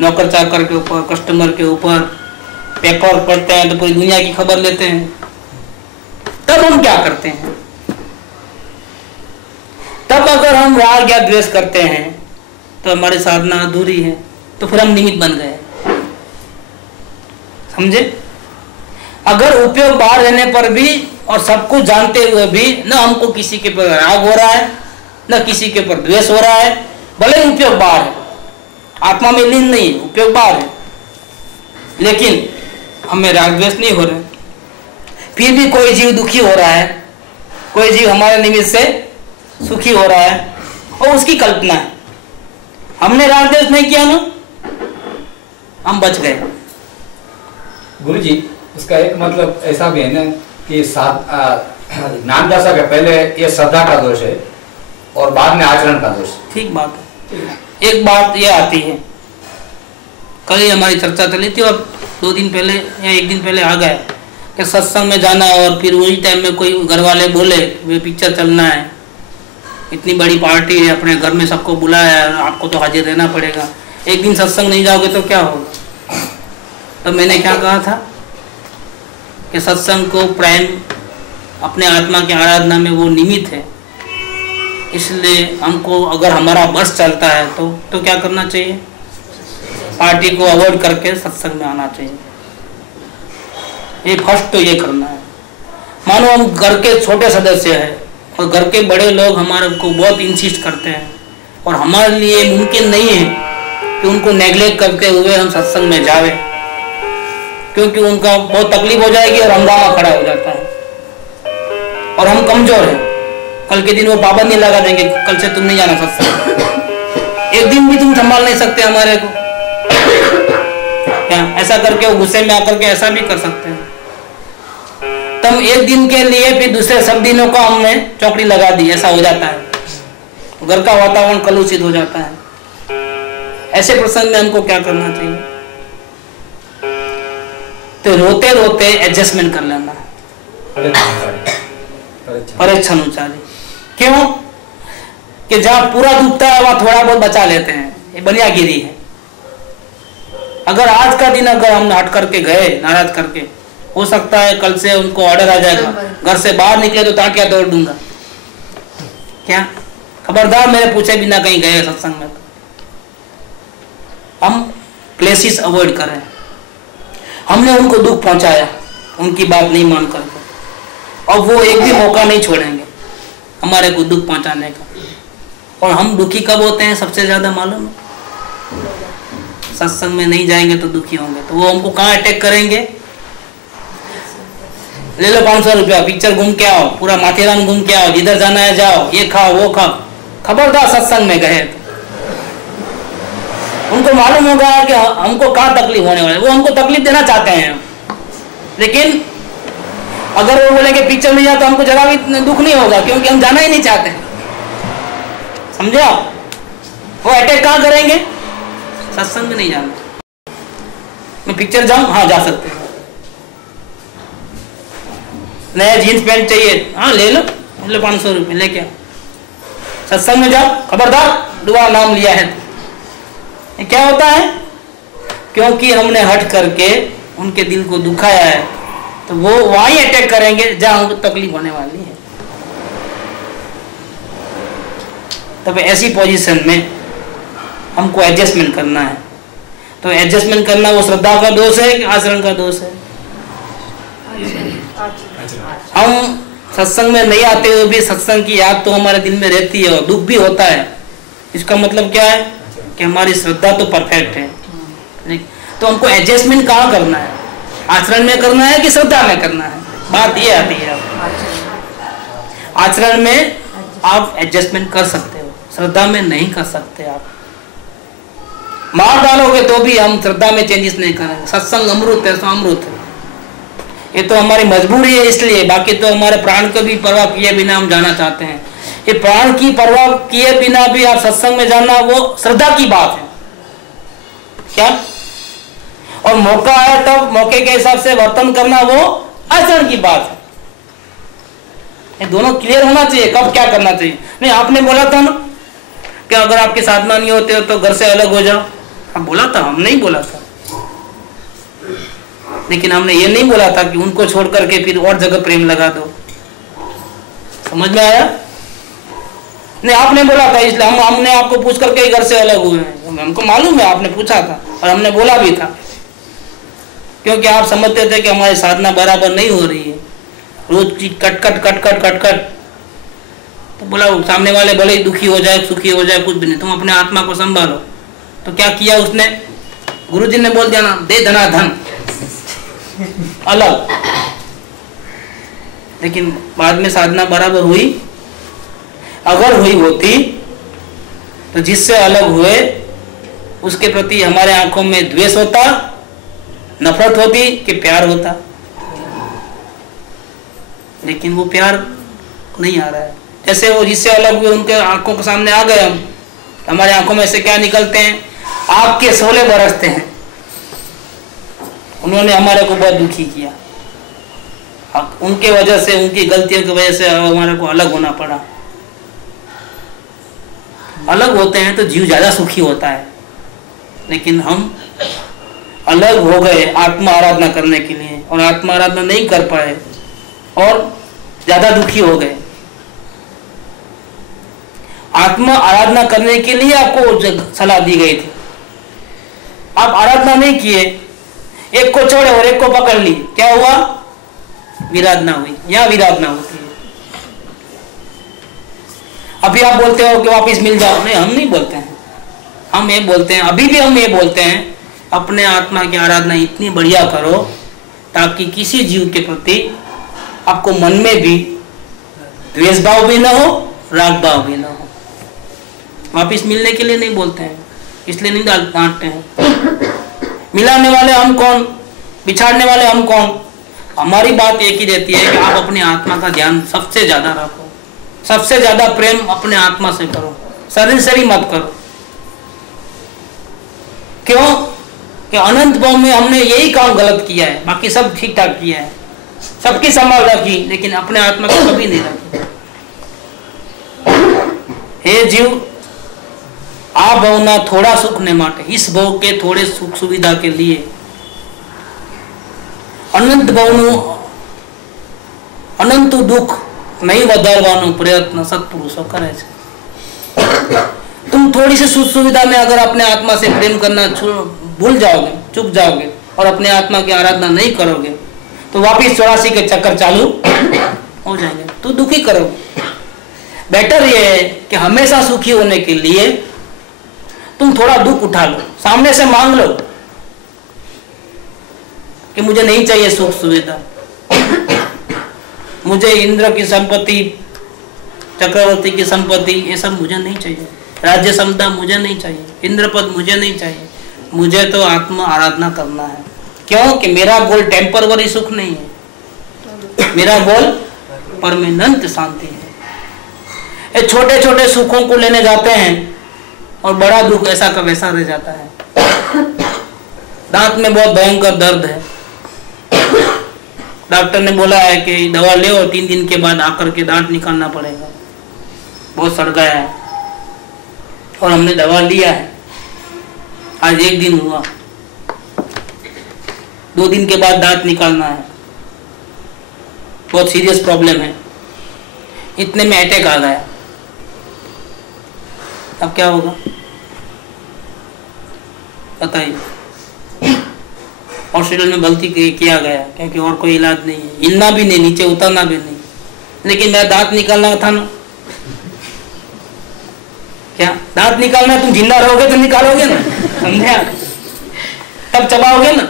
नौकर चाकर के ऊपर, कस्टमर के ऊपर। पेपर पढ़ते हैं तो पूरी दुनिया की खबर लेते हैं। तब हम क्या करते हैं? तब अगर हम राग या द्वेष करते हैं तो हमारी साधना अधूरी है, तो फिर हम निमित्त बन गए। समझे? अगर उपयोग बाहर रहने पर भी और सब कुछ जानते हुए भी न हमको किसी के पर राग हो रहा है, न किसी के पर द्वेष हो रहा है, भले ही उपयोग बाहर है, आत्मा में लीन नहीं है, उपयोग बाहर है, लेकिन हमें राग द्वेष नहीं हो रहे, फिर भी कोई जीव दुखी हो रहा है, कोई जीव हमारे निमित्त से सुखी हो रहा है, और उसकी कल्पना है। हमने राग द्वेष नहीं किया ना, हम बच गए। गुरु जी, उसका एक मतलब ऐसा भी है ना कि ज्ञान दशा के पहले ये श्रद्धा का दोष है और बाद में आचरण का दोष। ठीक बात है। एक बात ये आती है, कल ही हमारी चर्चा चली थी और 2 दिन पहले या 1 दिन पहले आ गया कि सत्संग में जाना और फिर वही टाइम में कोई घर वाले बोले वे पिक्चर चलना है, इतनी बड़ी पार्टी है, अपने घर में सबको बुलाया है, आपको तो हाजिर रहना पड़ेगा, एक दिन सत्संग नहीं जाओगे तो क्या होगा? तो मैंने क्या कहा था कि सत्संग को प्राइम अपने आत्मा की आराधना में वो निमित्त है, इसलिए हमको अगर हमारा बस चलता है तो क्या करना चाहिए? पार्टी को अवॉइड करके सत्संग में आना चाहिए। ये फर्स्ट तो ये करना है। मानो हम घर के छोटे सदस्य हैं और घर के बड़े लोग हमारे को बहुत इंसिस्ट करते हैं और हमारे लिए मुमकिन नहीं है कि उनको नेग्लेक्ट करते हुए हम सत्संग में जावे, क्योंकि उनका बहुत तकलीफ हो जाएगी और हंगामा खड़ा हो जाता है और हम कमजोर हैं। कल के दिन वो पाबंदी लगा देंगे, कल से तुम नहीं जाना सत्संग, एक दिन भी तुम संभाल नहीं सकते हमारे को, क्या ऐसा करके वो गुस्से में आकर के ऐसा भी कर सकते हैं। तब एक दिन के लिए फिर दूसरे सब दिनों का हमने चौकड़ी लगा दी, ऐसा हो जाता है, घर का वातावरण कलुषित हो जाता है। ऐसे प्रसंग में हमको क्या करना चाहिए? तो रोते रोते एडजस्टमेंट कर लेना, परीक्षण उचारी। क्यों? कि जहां पूरा डूबता है वहां थोड़ा बहुत बचा लेते हैं, ये बनियागिरी है। अगर आज का दिन अगर हम हट करके गए नाराज करके, हो सकता है कल से उनको ऑर्डर आ जाएगा, घर से बाहर निकले तो ताटिया तोड़ दूंगा। क्या? खबरदार मेरे पूछे बिना कहीं गए सत्संग में। हम प्लेसेस अवॉइड करें। हमने उनको दुख पहुंचाया उनकी बात नहीं मान करके, और वो एक भी मौका नहीं छोड़ेंगे हमारे को दुख पहुंचाने का। और हम दुखी कब होते हैं सबसे ज्यादा मालूम है? सत्संग में नहीं जाएंगे तो दुखी होंगे। तो वो हमको कहाँ अटैक करेंगे? ले लो 500 रुपया, पिक्चर घूम के आओ, पूरा माथेरान घूम के आओ, जिधर जाना है जाओ, ये खाओ वो खाओ। खबरदार सत्संग में गए तो उनको मालूम होगा कि हमको कहाँ तकलीफ होने वाली है। वो हमको तकलीफ देना चाहते हैं, लेकिन अगर वो बोलेंगे पिक्चर में जाओ तो हमको जरा भी दुख नहीं होगा, क्योंकि हम जाना ही नहीं चाहते। समझे आप? वो अटैक कहाँ करेंगे? सत्संग में नहीं जाना। मैं पिक्चर जाऊं? हाँ जा सकते हैं। नया जीन्स पैंट चाहिए? हाँ ले लो 500 रुपये लेके। सत्संग में जाओ, खबरदार दुआ नाम लिया है तो क्या होता है? क्योंकि हमने हट करके उनके दिल को दुखाया है, तो वो वहीं अटैक करेंगे जहां उनको तकलीफ होने वाली है। तब ऐसी पोजीशन में हमको एडजस्टमेंट करना है। तो एडजस्टमेंट करना वो श्रद्धा का दोष है कि आचरण का दोष है? हम सत्संग में नहीं आते हुए भी सत्संग की याद तो हमारे दिल में रहती है और दुख भी होता है। इसका मतलब क्या है? कि हमारी श्रद्धा तो परफेक्ट है। तो हमको एडजस्टमेंट कहाँ करना है? आचरण में करना है कि श्रद्धा में करना है? बात ये आती है। आचरण में आप एडजस्टमेंट कर सकते हो, श्रद्धा में नहीं कर सकते। आप मार डालोगे तो भी हम श्रद्धा में चेंजेस नहीं करेंगे। सत्संग अमृत है, अमृत है, ये तो हमारी मजबूरी है इसलिए, बाकी तो हमारे प्राण को भी परवाह किए बिना हम जाना चाहते हैं। कि प्राण की परवाह किए बिना भी आप सत्संग में जाना वो श्रद्धा की बात है क्या, और मौका है तब मौके के हिसाब से वर्तन करना वो आचरण की बात है। ये दोनों क्लियर होना चाहिए कब क्या करना चाहिए। नहीं आपने बोला था ना कि अगर आपकी साधना नहीं होते हो तो घर से अलग हो जाओ, हम बोला था, हम नहीं बोला था, लेकिन हमने ये नहीं बोला था कि उनको छोड़ करके फिर और जगह प्रेम लगा दो। समझ में आया? नहीं आपने बोला था, इसलिए हमने आपको पूछ करके घर से अलग हुए हैं। हमको मालूम है आपने पूछा था और हमने बोला भी था, क्योंकि आप समझते थे कि हमारी साधना बराबर नहीं हो रही है, रोज की cut cut cut cut cut cut. तो बोला सामने वाले भले ही दुखी हो जाए सुखी हो जाए कुछ भी नहीं, तुम अपने आत्मा को संभालो। तो क्या किया उसने, गुरुजी ने बोल दिया ना, दे धनाधन अलग। लेकिन बाद में साधना बराबर हुई? अगर हुई होती तो जिससे अलग हुए उसके प्रति हमारे आंखों में द्वेष होता, नफरत होती कि प्यार होता? लेकिन वो प्यार नहीं आ रहा है। जैसे वो जिससे अलग हुए उनके आंखों के सामने आ गए हम, हमारे आंखों में से क्या निकलते हैं, आपके शोले बरसते हैं। उन्होंने हमारे को बहुत दुखी किया, उनके वजह से, उनकी गलतियों की वजह से हमारे को अलग होना पड़ा। अलग होते हैं तो जीव ज्यादा सुखी होता है, लेकिन हम अलग हो गए आत्मा आराधना करने के लिए और आत्मा आराधना नहीं कर पाए और ज्यादा दुखी हो गए। आत्मा आराधना करने के लिए आपको सलाह दी गई थी, आप आराधना नहीं किए, एक को छोड़े और एक को पकड़ ली, क्या हुआ? विराधना हुई। यहाँ विराधना होती है। अभी आप बोलते हो कि वापिस मिल जाओ, नहीं हम नहीं बोलते हैं, हम ये बोलते हैं, अभी भी हम ये बोलते हैं, अपने आत्मा की आराधना इतनी बढ़िया करो ताकि किसी जीव के प्रति आपको मन में भी द्वेष भाव भी ना हो, राग भाव भी ना हो। वापिस मिलने के लिए नहीं बोलते हैं, इसलिए नहीं डांटते हैं। मिलाने वाले हम कौन, बिछाड़ने वाले हम कौन? हमारी बात एक ही रहती है कि आप अपनी आत्मा का ध्यान सबसे ज्यादा रखो, सबसे ज्यादा प्रेम अपने आत्मा से करो, शरीर से भी मत करो। क्यों? कि अनंत भाव में हमने यही काम गलत किया है, बाकी सब ठीक ठाक किया है, सबकी संभाल रखी, लेकिन अपने आत्मा को कभी नहीं रखी। हे जीव, आ भवना थोड़ा सुख ने माटे, इस भव के थोड़े सुख सुविधा के लिए अनंत भवनु अनंत दुख नहीं વધારવાનો प्रयत्न सत्पुरुषों करे छे। तुम थोड़ी सी सुख सुविधा में अगर अपने आत्मा से प्रेम करना भूल जाओगे, चुक जाओगे और अपने आत्मा की आराधना नहीं करोगे तो वापिस 84 के चक्कर चालू हो जाएंगे, तो दुखी करोगे। बेटर ये है कि हमेशा सुखी होने के लिए तुम थोड़ा दुख उठा लो, सामने से मांग लो कि मुझे नहीं चाहिए सुख सुविधा, मुझे इंद्र की संपत्ति, चक्रवर्ती की संपत्ति, ये सब मुझे नहीं चाहिए, राज्य क्षमता मुझे नहीं चाहिए, इंद्रपद मुझे नहीं चाहिए, मुझे तो आत्मा आराधना करना है। क्यों? कि मेरा गोल टेम्परवरी सुख नहीं है, मेरा गोल परमानेंट शांति है। ये छोटे छोटे सुखों को लेने जाते हैं और बड़ा दुख ऐसा का वैसा रह जाता है। दांत में बहुत भयंकर दर्द है, डॉक्टर ने बोला है कि दवा ले और 3 दिन के बाद आकर के दांत निकालना पड़ेगा, बहुत सड़ गया है, और हमने दवा लिया है। आज 1 दिन हुआ, 2 दिन के बाद दांत निकालना है, बहुत सीरियस प्रॉब्लम है। इतने में अटैक आ गया, अब क्या होगा बताइए? हॉस्पिटल में भर्ती किया गया क्योंकि और कोई इलाज नहीं है, हिलना भी नहीं, नीचे उतरना भी नहीं, लेकिन मेरा दांत निकालना था ना। क्या दांत निकालना? तुम जिंदा रहोगे तो निकालोगे ना, समझे? तब चबाओगे ना।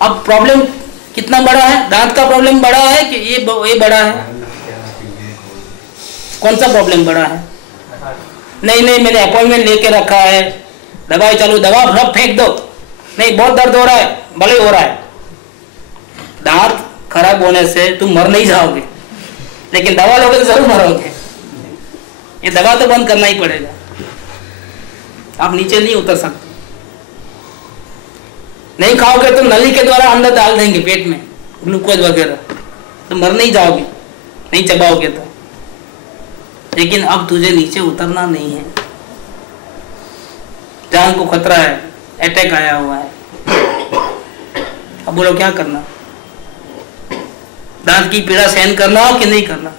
अब प्रॉब्लम कितना बड़ा है? दांत का प्रॉब्लम बड़ा है कि ये बड़ा है? कौन सा प्रॉब्लम बड़ा है? नहीं मैंने अपॉइंटमेंट लेके रखा है, दवाई चालू, दवा सब फेंक दो, नहीं बहुत दर्द हो रहा है, भले हो रहा है। दांत खराब होने से तुम मर नहीं जाओगे, लेकिन दवा लोगे तो जरूर मरोगे। ये दवा तो बंद करना ही पड़ेगा, आप नीचे नहीं उतर सकते। नहीं खाओगे तो नली के द्वारा अंदर डाल देंगे पेट में ग्लूकोज वगैरह, तो मर नहीं जाओगे, नहीं चबाओगे तो। लेकिन अब तुझे नीचे उतरना नहीं है, जान को खतरा है, अटैक आया हुआ है। अब बोलो क्या करना, दांत की पीड़ा सहन करना हो कि नहीं करना,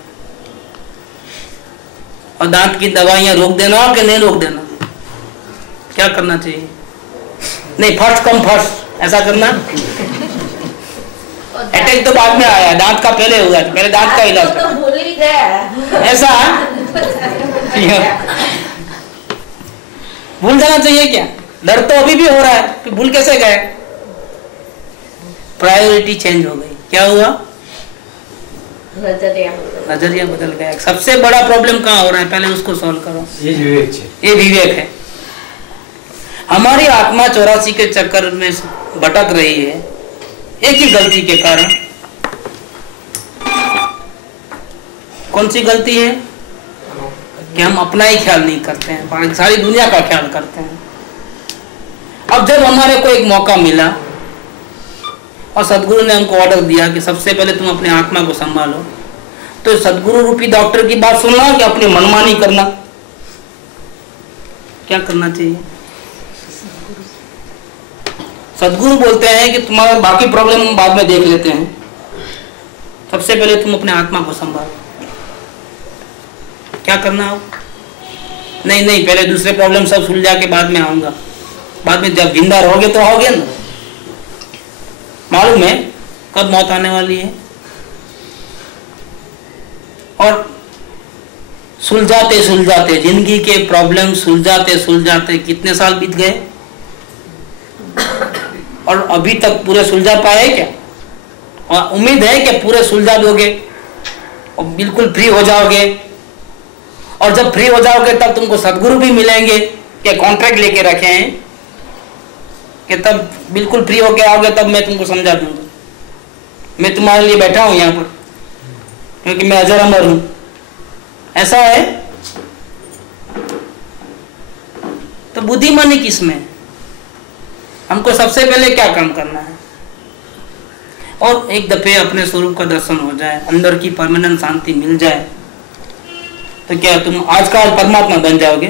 और दांत की दवाइयां रोक देना हो कि नहीं रोक देना, क्या करना चाहिए? नहीं फर्स्ट कम फर्स्ट ऐसा करना। अटैक तो बाद में आया, दांत का पहले हुआ, तो पहले दांत का इलाज तो भूल ही गया ऐसा भूल जाना चाहिए क्या? डर तो अभी भी हो रहा है, कि भूल कैसे गए? प्रायोरिटी चेंज हो गई। क्या हुआ? नजरिया बदल गया। सबसे बड़ा प्रॉब्लम कहाँ हो रहा है, पहले उसको सॉल्व करो। ये विवेक है। हमारी आत्मा 84 के चक्कर में भटक रही है एक ही गलती के कारण। कौन सी गलती है? कि हम अपना ही ख्याल नहीं करते हैं, सारी दुनिया का ख्याल करते हैं। अब जब हमारे को एक मौका मिला और सदगुरु ने हमको ऑर्डर दिया कि सबसे पहले तुम अपने आत्मा को संभालो, तो सदगुरु रूपी डॉक्टर की बात सुनना कि अपनी मनमानी करना? क्या करना चाहिए? सदगुरु बोलते हैं कि तुम्हारा बाकी प्रॉब्लम हम बाद में देख लेते हैं, सबसे पहले तुम अपने आत्मा को संभालो। क्या करना हो? नहीं नहीं, पहले दूसरे प्रॉब्लम सब सुलझा के बाद में आऊंगा। बाद में जब जिंदा रहोगे तो आओगे ना। मालूम है कब मौत आने वाली है, और सुलझाते सुलझाते जिंदगी के प्रॉब्लम सुलझाते सुलझाते कितने साल बीत गए, और अभी तक पूरे सुलझा पाए क्या? और उम्मीद है कि पूरे सुलझा दोगे और बिल्कुल फ्री हो जाओगे। और जब फ्री हो जाओगे तब तुमको सदगुरु भी मिलेंगे कि कॉन्ट्रैक्ट लेके रखे हैं कि तब बिल्कुल फ्री होके आओगे तब मैं तुमको समझा दूंगा। मैं तुम्हारे लिए बैठा हूं यहाँ पर क्योंकि मैं अजर अमर हूं। ऐसा है? तो बुद्धिमानी किसमें? हमको सबसे पहले क्या काम करना है, और एक दफे अपने स्वरूप का दर्शन हो जाए, अंदर की परमानेंट शांति मिल जाए, तो क्या तुम आज का परमात्मा बन जाओगे?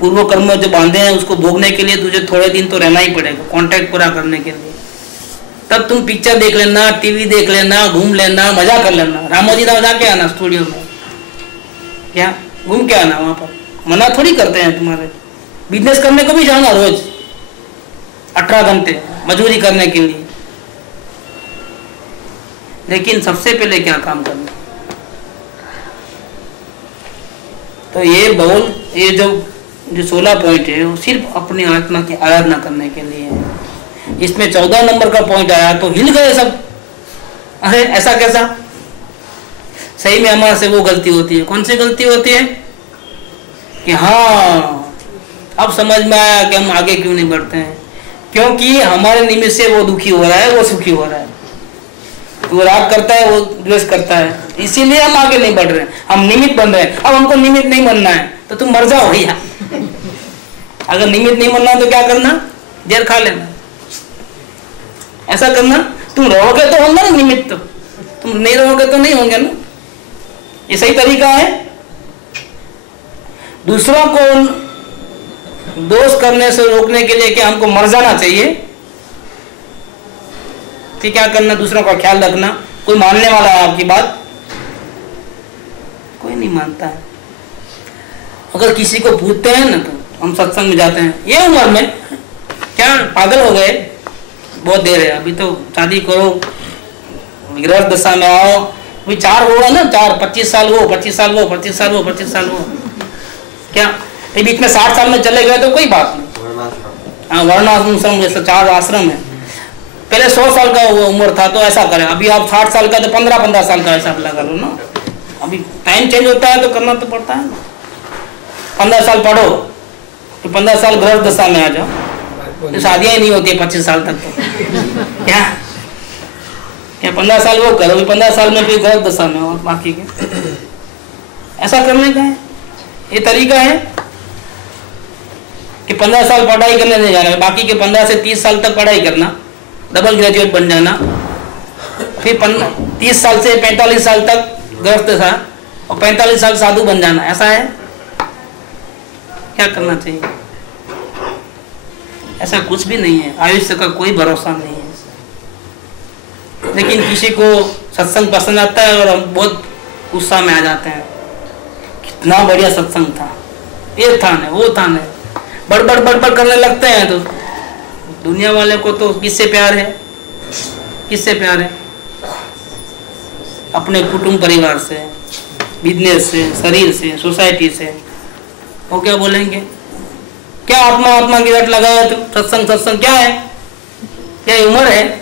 पूर्व कर्म जो बांधे हैं उसको भोगने के लिए तुझे थोड़े दिन तो रहना ही पड़ेगा, कॉन्ट्रैक्ट पूरा करने के लिए। तब तुम पिक्चर देख लेना, टीवी देख लेना, घूम लेना, मजा कर लेना। रामोजी राव जाके आना स्टूडियो में, क्या घूम के आना, वहां पर मना थोड़ी करते हैं तुम्हारे। बिजनेस करने को भी जाना रोज 18 घंटे मजदूरी करने के लिए, लेकिन सबसे पहले क्या काम करना? तो ये जो 16 पॉइंट है वो सिर्फ अपनी आत्मा की आराधना करने के लिए है। इसमें 14 नंबर का पॉइंट आया तो हिल गए सब। अरे ऐसा कैसा? सही में हमारे से वो गलती होती है। कौन सी गलती होती है? कि हाँ अब समझ में आया कि हम आगे क्यों नहीं बढ़ते हैं, क्योंकि हमारे निमित्त से वो दुखी हो रहा है, वो सुखी हो रहा है, वो राग करता है, वो द्वेष करता है, इसीलिए हम आगे नहीं बढ़ रहे, हम निमित्त बन रहे हैं। अब हमको निमित्त नहीं बनना है तो तुम मर जाओ भैया। अगर निमित्त नहीं बनना तो क्या करना? जहर खा लेना। ऐसा करना। तुम रहोगे तो होंगे ना निमित्त, तुम नहीं रहोगे तो नहीं होंगे ना। ये सही तरीका है। दूसरों को दोष करने से रोकने के लिए क्या हमको मर जाना चाहिए? तो क्या करना? दूसरों का ख्याल रखना। कोई मानने वाला है आपकी बात? कोई नहीं मानता है। अगर किसी को पूछते हैं ना तो हम सत्संग में जाते हैं, ये उम्र में क्या पागल हो गए, बहुत देर है, अभी तो शादी करो, गृहस्थ दशा में आओ, अभी 4 होगा ना, 4 25 साल हो, 25 साल हो, 25 साल हो, 25 साल हो, क्या बीच में 60 साल में चले गए तो कोई बात नहीं। हाँ, वर्णाश्रम जैसे 4 आश्रम है। पहले 100 साल का वो उम्र था तो ऐसा करें, अभी आप 60 साल का तो 15-15 साल का हिसाब लगा लो ना। अभी टाइम चेंज होता है तो करना तो पड़ता है ना। 15 साल पढ़ो तो 15 साल गृहस्थ दशा में आ जाओ, तो शादियां ही नहीं होती है 25 साल तक तो क्या क्या 15 साल वो करो, 15 साल में फिर गलत दशा में और बाकी के ऐसा करने का है। ये तरीका है कि 15 साल पढ़ाई करने नहीं जाना, बाकी के 15 से 30 साल तक पढ़ाई करना, डबल ग्रेजुएट बन जाना, फिर 30 साल से 45 साल तक गृहस्थ था और 45 साल साधु बन जाना, ऐसा है? क्या करना चाहिए? ऐसा कुछ भी नहीं है, आयुष्य का कोई भरोसा नहीं है। लेकिन किसी को सत्संग पसंद आता है और हम बहुत गुस्सा में आ जाते हैं, कितना बढ़िया सत्संग था, ये था न वो था न, बड़बड़ करने लगते हैं। तो दुनिया वाले को तो किससे प्यार है? किससे प्यार है? अपने कुटुंब परिवार से, बिजनेस से, शरीर से, सोसाइटी से। वो क्या बोलेंगे? क्या आत्मा की रट लगाया तुम? सत्संग क्या है? क्या उम्र है?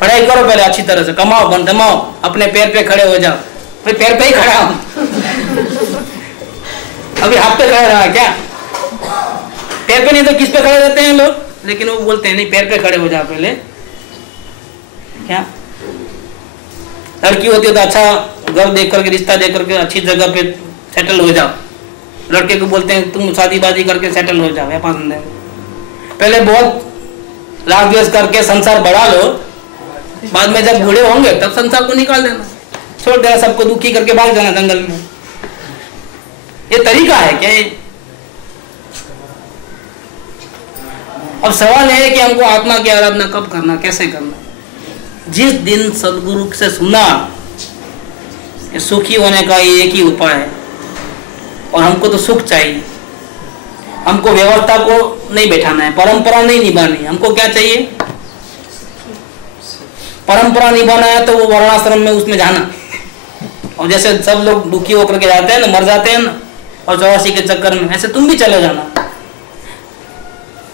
पढ़ाई करो पहले अच्छी तरह से, कमाओ, कमाओ, अपने पैर पे खड़े हो जाओ। फिर पैर पे ही खड़ा हूं अभी हाथ पे खड़ा रहा क्या? पैर पे नहीं तो किस पे खड़े रहते हैं लोग? लेकिन वो बोलते हैं नहीं, पैर पे खड़े हो जाओ पहले। क्या लड़की होती है तो अच्छा घर देख करके, रिश्ता देख करके अच्छी जगह पे सेटल हो जाओ। लड़के को बोलते हैं तुम शादीबाजी करके सेटल हो जाओ, व्यापार धंधे में। पहले बहुत राग द्वेष करके संसार बढ़ा लो, बाद में जब बूढ़े होंगे तब संसार को निकाल देना, छोड़ देना, सबको दुखी करके भाग जाना जंगल में। ये तरीका है क्या? अब सवाल है कि हमको आत्मा की आराधना कब करना, कैसे करना? जिस दिन सदगुरु से सुना कि सुखी होने का ये एक ही उपाय है और हमको तो सुख चाहिए, हमको व्यवस्था को नहीं बैठाना है, परंपरा नहीं निभानी। हमको क्या चाहिए? परंपरा निभाना है तो वो वर्णाश्रम में उसमें जाना, और जैसे सब लोग दुखी होकर के जाते हैं ना, मर जाते हैं ना, और 84 के चक्कर में, ऐसे तुम भी चले जाना।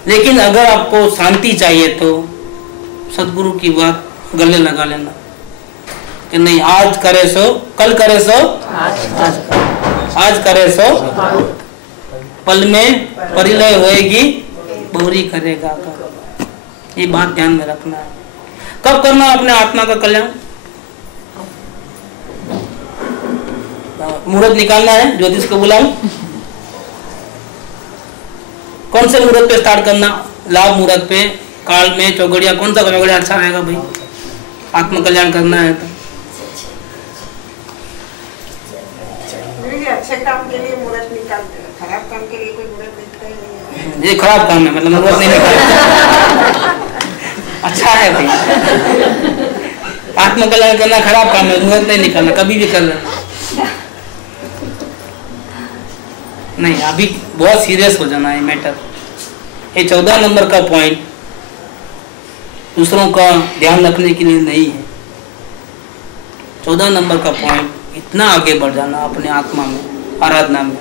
लेकिन अगर आपको शांति चाहिए तो सदगुरु की बात गले लगा लेना कि नहीं, आज करे सो कल, करे सो आज करे सो पल में परिलय होएगी, बहुरी करेगा कर। ये बात ध्यान में रखना है। कब करना अपने आत्मा का कल्याण? मुहूर्त निकालना है, ज्योतिष को बुलाऊं? कौन से मुहूर्त पे स्टार्ट करना? लाभ मुहूर्त पे, काल में, चौगड़िया? कौन सा चौगड़िया अच्छा रहेगा भाई? आत्म कल्याण करना है तो अच्छे काम के लिए मुहूर्त निकालते हैं, खराब काम के लिए कोई मुहूर्त निकलता ही नहीं है। ये खराब काम है, मतलब मुहूर्त नहीं निकालते। अच्छा है भाई, आत्म कल्याण करना खराब काम है, मुहूर्त नहीं निकालना, कभी भी कर लेना। नहीं, अभी बहुत सीरियस हो जाना है मैटर। ये 14 नंबर का पॉइंट दूसरों का ध्यान रखने के लिए नहीं है। 14 नंबर का पॉइंट इतना आगे बढ़ जाना अपने आत्मा में, आराधना में,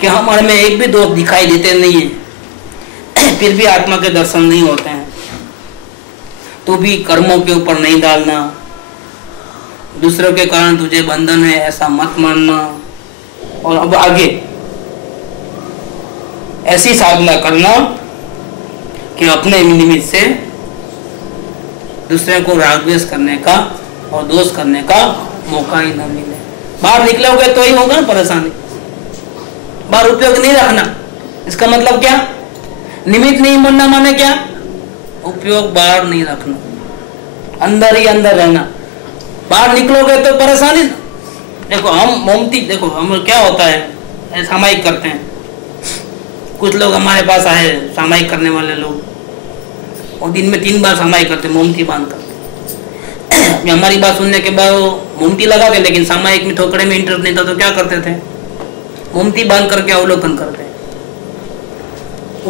कि हमारे में एक भी दोष दिखाई देते नहीं है, फिर भी आत्मा के दर्शन नहीं होते हैं, तो भी कर्मों के ऊपर नहीं डालना, दूसरों के कारण तुझे बंधन है ऐसा मत मानना, और अब आगे ऐसी साधना करना कि अपने निमित्त से दूसरे को राग द्वेष करने का और दोष करने का मौका ही न मिले। बाहर निकलोगे तो ही होगा ना परेशानी। बाहर उपयोग नहीं रखना, इसका मतलब क्या? निमित्त नहीं बनना माने क्या? उपयोग बाहर नहीं रखना, अंदर ही अंदर रहना। बाहर निकलोगे तो परेशानी। देखो हम मोमती, देखो हम क्या होता है, सामायिक करते हैं। कुछ लोग हमारे पास आए सामायिक करने वाले लोग, और दिन में 3 बार सामायिक करते, मोमती बांध करते। हमारी बात सुनने के बाद वो मोमती लगाते, लेकिन सामायिक में ठोकरे में इंटरेस्ट नहीं था, तो क्या करते थे? मोमती बांध करके अवलोकन करते।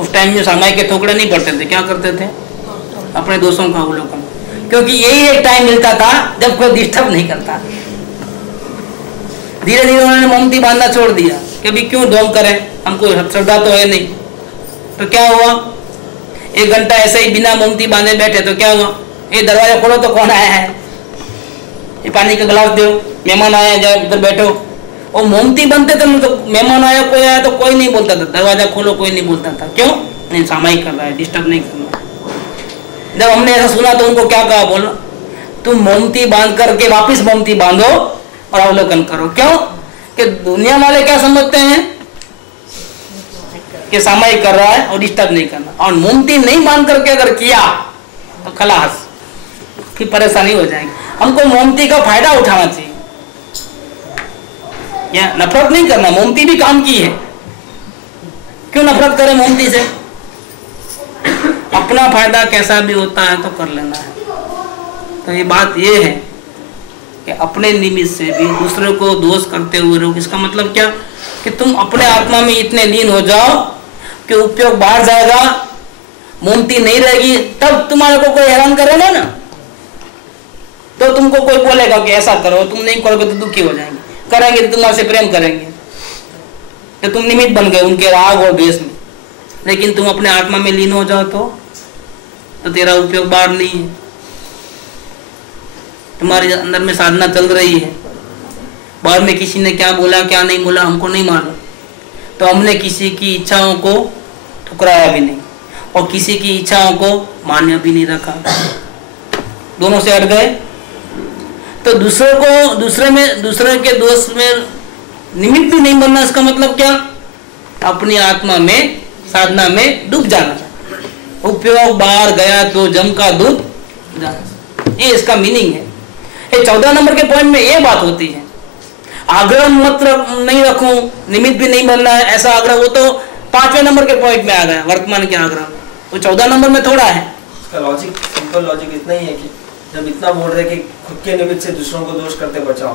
उस टाइम में सामायिक के ठोकरे नहीं पड़ते थे, क्या करते थे? अपने दोस्तों का अवलोकन, क्योंकि यही एक टाइम मिलता था जब कोई डिस्टर्ब नहीं करता। धीरे धीरे उन्होंने मोमती बांधना छोड़ दिया कि अभी क्यों ढोंग करें, हमको श्रद्धा तो है नहीं। तो क्या हुआ? 1 घंटा ऐसे ही बिना मोमती बांधे बैठे, तो क्या हुआ? ये दरवाजा खोलो तो कौन आया है, ये पानी का गिलास दो, मेहमान आया, जाओ इधर बैठो। और मोमती बनते थे तो मेहमान आया, कोई आया तो कोई नहीं बोलता था, दरवाजा खोलो कोई नहीं बोलता था। क्यों? नहीं, सामायिक कर रहा है, डिस्टर्ब नहीं करना। जब हमने ऐसा सुना तो उनको क्या कहा, बोलो तुम मोमती बांध करके वापिस मोमती बांधो और अवलोकन करो। क्यों कि दुनिया वाले क्या समझते हैं कि सामायिक कर रहा है और डिस्टर्ब नहीं करना, और मोमती नहीं बांध करके अगर किया तो खलास, फिर परेशानी हो जाएगी। हमको मोमती का फायदा उठाना चाहिए, या नफरत नहीं करना। मोमती भी काम की है, क्यों नफरत करें मोमती से? अपना फायदा कैसा भी होता है तो कर लेना है। तो ये बात ये है कि अपने निमित्त से भी दूसरे को दोष करते हुए रहो। इसका मतलब क्या कि तुम अपने आत्मा में इतने लीन हो जाओ कि उपयोग बाहर जाएगा, मोमती नहीं रहेगी, तब तुम्हारे को कोई हैरान करेगा ना, तो तुमको कोई बोलेगा कि ऐसा करो, तुम नहीं करोगे तो दुखी हो जाएंगे, करेंगे तो तुम्हारे से प्रेम करेंगे, तो तुम निमित्त बन गए उनके राग और द्वेष में। लेकिन तुम अपने आत्मा में लीन हो जाओ तो तेरा उपयोग बाहर नहीं है। तुम्हारे अंदर में साधना चल रही है, बाहर में किसी ने क्या बोला क्या नहीं बोला हमको नहीं मालूम, तो हमने किसी की इच्छाओं को ठुकराया भी नहीं और किसी की इच्छाओं को मान्य भी नहीं रखा, दोनों से हट गए। तो दूसरे के दोष में निमित्त भी नहीं बनना। इसका मतलब क्या? अपनी आत्मा में साधना में डूब जाना। उपयोग बाहर गया तो जम का दूध जाना, ये इसका मीनिंग है। ये 14 नंबर के पॉइंट में ये बात होती है। आग्रह मत नहीं रखूं, निमित्त भी नहीं बनना है, ऐसा आग्रह वो तो 5वें नंबर के पॉइंट में आ गया, वर्तमान के आग्रह में। वो 14 नंबर में थोड़ा है। इसका लॉजिक, सिंपल लॉजिक इतना ही है कि जब इतना बोल रहे कि खुद के निमित्त से दूसरों को दोष करते बचाओ,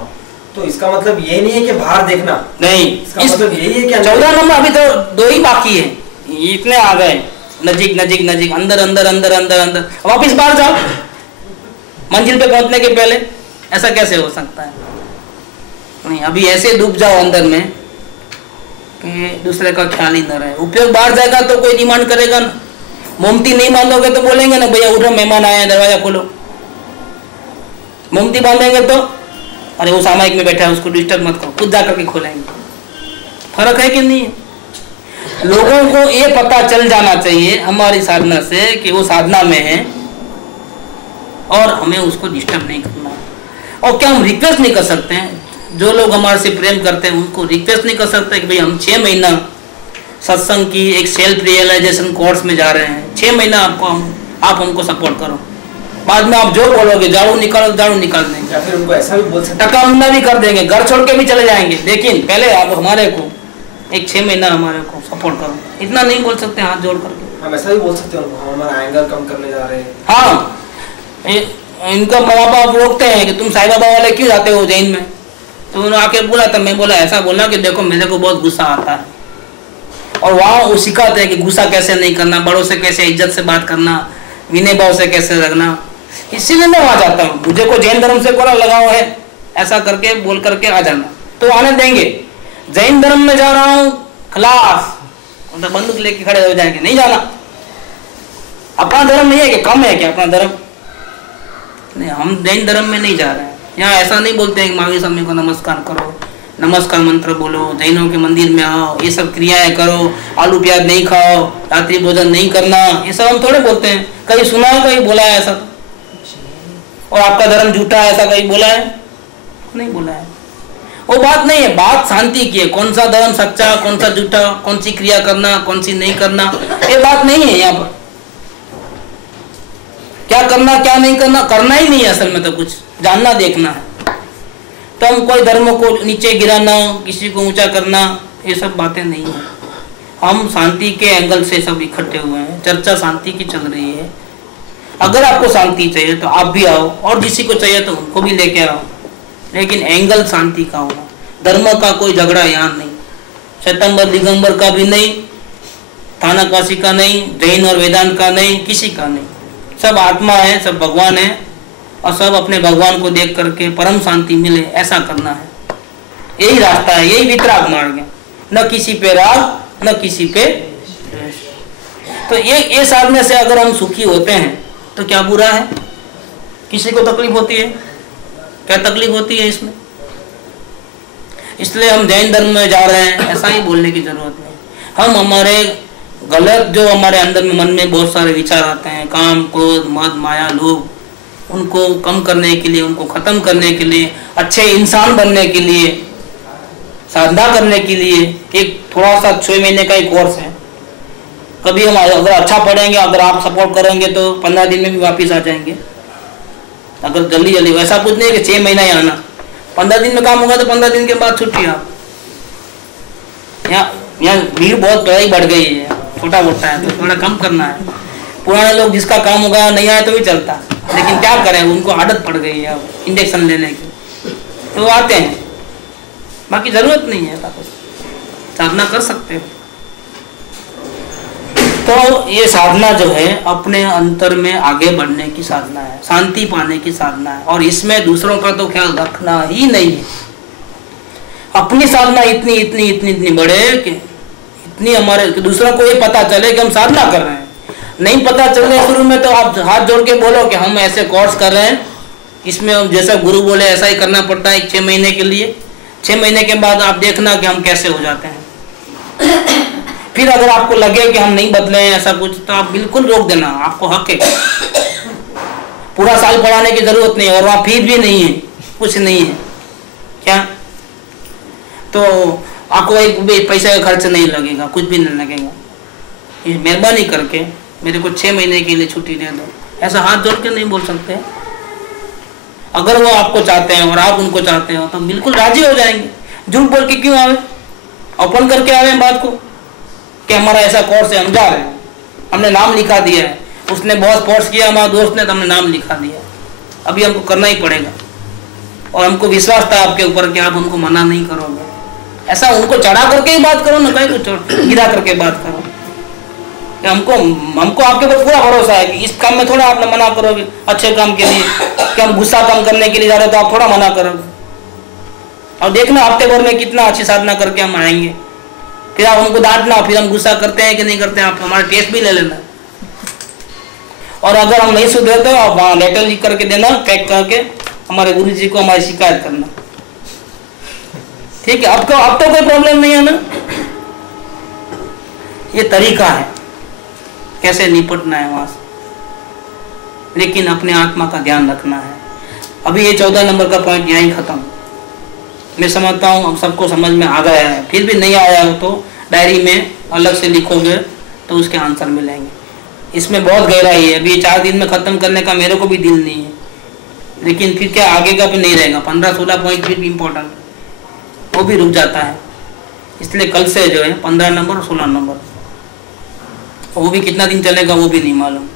तो इसका मतलब ये नहीं है कि बाहर देखना नहीं, इसका मतलब यही है कि 14 नंबर अभी तो 2 ही बाकी है, इतने आ गए, नजीक नजीक नजीक, अंदर अंदर अंदर अंदर अंदर, वापिस बाहर जाओ मंजिल पे पहुंचने के पहले। ऐसा कैसे हो सकता है? नहीं, अभी ऐसे डूब जाओ अंदर में कि दूसरे का ख्याल ही न रहे। उपयोग बाहर जाएगा तो कोई डिमांड करेगा ना, मोमती नहीं बांधोगे तो बोलेंगे ना भैया उठो मेहमान आए हैं दरवाजा खोलो। मोमती बांधेंगे तो अरे वो सामायिक में बैठा है उसको डिस्टर्ब मत करो, खुद जाकर के खोलेंगे। फर्क है कि नहीं है? लोगों को ये पता चल जाना चाहिए हमारी साधना से कि वो साधना में है और हमें उसको डिस्टर्ब नहीं करना। और क्या हम रिक्वेस्ट नहीं कर सकते हैं? जो लोग हमारे से प्रेम करते हैं उनको रिक्वेस्ट नहीं कर सकते कि भाई हम 6 महीना सत्संग की एक सेल्फ रियलाइजेशन कोर्स में जा रहे हैं, 6 महीना आप हमको सपोर्ट करो, बाद में आप जो बोलोगे झाड़ू निकाल देंगे। या फिर उनको ऐसा भी बोल सकते हैं, टका मुन्ना भी कर देंगे, घर छोड़ के भी चले जाएंगे, लेकिन पहले आप हमारे को एक 6 महीना हमारे को सपोर्ट करो। इतना नहीं बोल सकते हाथ जोड़ करके? हम ऐसा भी बोल सकते हैं उनको, हम हमारा एंगर कम करने जा रहे हैं। हाँ, इनका माँ बाप रोकते हैं कि तुम साईं बाबा वाले क्यों जाते हो जैन में, तो उन्होंने आके बोला था, मैं बोला ऐसा बोला कि देखो मेरे को बहुत गुस्सा आता है, और वहाँ वो सिखाते हैं कि गुस्सा कैसे नहीं करना, बड़ों से कैसे इज्जत से बात करना, विनय भाव से कैसे रखना। इसीलिए मैं वहाँ जाता हूँ, मुझे को जैन धर्म से कोला लगाव है, ऐसा करके बोल करके आ जाना, तो आने देंगे। जैन धर्म में जा रहा हूँ खलास, मतलब बंदूक लेके खड़े हो जाएंगे, नहीं जाना। अपना धर्म नहीं है कि कम है क्या अपना धर्म? नहीं, हम जैन धर्म में नहीं जा रहे हैं। यहाँ ऐसा नहीं बोलते हैं कि माघी समय को नमस्कार करो, नमस्कार मंत्र बोलो, जैनों के मंदिर में आओ, ये सब क्रियाएं करो, आलू प्याज नहीं खाओ, रात्रि भोजन नहीं करना, ये सब हम थोड़े बोलते हैं। कहीं सुना है, कहीं बोला है ऐसा? और आपका धर्म झूठा है ऐसा कहीं बोला है? नहीं बोला है। वो बात नहीं है, बात शांति की है। कौन सा धर्म सच्चा, कौन सा झूठा, कौन सी क्रिया करना, कौन सी नहीं करना, ये बात नहीं है। यहाँ पर क्या करना क्या नहीं करना, करना ही नहीं है असल में, तो कुछ जानना देखना है। तो हम कोई धर्म को नीचे गिराना, किसी को ऊंचा करना, ये सब बातें नहीं है। हम शांति के एंगल से सब इकट्ठे हुए हैं, चर्चा शांति की चल रही है। अगर आपको शांति चाहिए तो आप भी आओ, और किसी को चाहिए तो उनको भी लेके आओ, लेकिन एंगल शांति का होगा। धर्म का कोई झगड़ा यहाँ नहीं, श्वेतांबर दिगंबर का भी नहीं, थानाकाशी का नहीं, जैन और वेदांत का नहीं, किसी का नहीं। सब आत्मा है, सब भगवान है, और सब अपने भगवान को देख करके परम शांति मिले, ऐसा करना है। यही रास्ता है, यही वितराग मार्ग है। न किसी पे राग, न किसी पे द्वेष। तो ये साधने से अगर हम सुखी होते हैं तो क्या बुरा है? किसी को तकलीफ होती है? क्या तकलीफ होती है इसमें? इसलिए हम जैन धर्म में जा रहे हैं ऐसा ही बोलने की जरूरत नहीं। हम हमारे गलत जो हमारे अंदर में मन में बहुत सारे विचार आते हैं, काम, क्रोध, मद, माया, लोभ, उनको कम करने के लिए, उनको खत्म करने के लिए, अच्छे इंसान बनने के लिए, साधना करने के लिए एक थोड़ा सा 6 महीने का एक कोर्स है। कभी हम अगर अच्छा पढ़ेंगे, अगर आप सपोर्ट करेंगे तो 15 दिन में भी वापस आ जाएंगे। अगर जल्दी जल्दी, वैसा कुछ नहीं कि 6 महीना ही आना, 15 दिन में काम होगा तो 15 दिन के बाद छुट्टी। आप यहाँ भीड़ बहुत पढ़ाई बढ़ गई है, छोटा मोटा है तो थोड़ा कम करना है। पुराने लोग जिसका काम होगा नहीं आए तो भी चलता, लेकिन क्या करें, उनको आदत पड़ गई है इंजेक्शन लेने की, तो वो आते हैं। बाकी जरूरत नहीं है, साधना कर सकते हो। तो ये साधना जो है अपने अंतर में आगे बढ़ने की साधना है, शांति पाने की साधना है, और इसमें दूसरों का तो ख्याल रखना ही नहीं है। अपनी साधना इतनी इतनी इतनी इतनी बड़े कि इतनी हमारे कि दूसरों को ये पता चले कि हम साधना कर रहे हैं। नहीं पता चले शुरू में तो आप हाथ जोड़ के बोलो कि हम ऐसे कोर्स कर रहे हैं, इसमें हम जैसा गुरु बोले ऐसा ही करना पड़ता है 6 महीने के लिए। 6 महीने के बाद आप देखना कि हम कैसे हो जाते हैं। फिर अगर आपको लगे कि हम नहीं बदले हैं ऐसा कुछ, तो आप बिल्कुल रोक देना, आपको हक है। पूरा साल पढ़ाने की जरूरत नहीं है, और वहाँ फीस भी नहीं है, कुछ नहीं है क्या, तो आपको एक भी पैसे का खर्च नहीं लगेगा, कुछ भी नहीं लगेगा। ये मेहरबानी करके मेरे को 6 महीने के लिए छुट्टी दे दो, ऐसा हाथ जोड़ के नहीं बोल सकते। अगर वो आपको चाहते हैं और आप उनको चाहते हो तो बिल्कुल राजी हो जाएंगे। झूठ बोल के क्यों आवे, ओपन करके आवे बात को कि हमारा ऐसा कोर्स है, हम जा रहे हैं, हमने नाम लिखा दिया है, उसने बहुत फोर्स किया हमारा दोस्त ने तो हमने नाम लिखा दिया, अभी हमको करना ही पड़ेगा। और हमको विश्वास था आपके ऊपर कि आप हमको मना नहीं करोगे। ऐसा उनको चढ़ा करके ही बात करो ना, कहीं को गिरा करके बात करो। हमको आपके ऊपर पूरा भरोसा है कि इस काम में थोड़ा आप मना करोगे, अच्छे काम के लिए कि हम गुस्सा कम करने के लिए जा रहे हो तो आप थोड़ा मना करोगे। और देखना हफ्ते भर में कितना अच्छी साधना करके हम आएंगे, फिर आप हमको डांटना, फिर हम गुस्सा करते हैं कि नहीं करते हैं, आप हमारा टेस्ट भी ले लेना। और अगर हम नहीं सुधरे तो आप वहाँ लेटर लिख करके देना, पैक करके हमारे गुरु जी को हमारी शिकायत करना, ठीक है। अब तो कोई प्रॉब्लम नहीं है ना। ये तरीका है कैसे निपटना है वहां से, लेकिन अपने आत्मा का ध्यान रखना है। अभी ये 14 नंबर का पॉइंट यहीं खत्म। मैं समझता हूँ अब सबको समझ में आ गया है। फिर भी नहीं आया हो तो डायरी में अलग से लिखोगे तो उसके आंसर मिलेंगे। इसमें बहुत गहराई है। अभी 4 दिन में ख़त्म करने का मेरे को भी दिल नहीं है, लेकिन फिर क्या आगे का भी नहीं रहेगा। 15-16 पॉइंट फिर भी इम्पोर्टेंट, वो भी रुक जाता है। इसलिए कल से जो है 15 नंबर और 16 नंबर, वो भी कितना दिन चलेगा वो भी नहीं मालूम।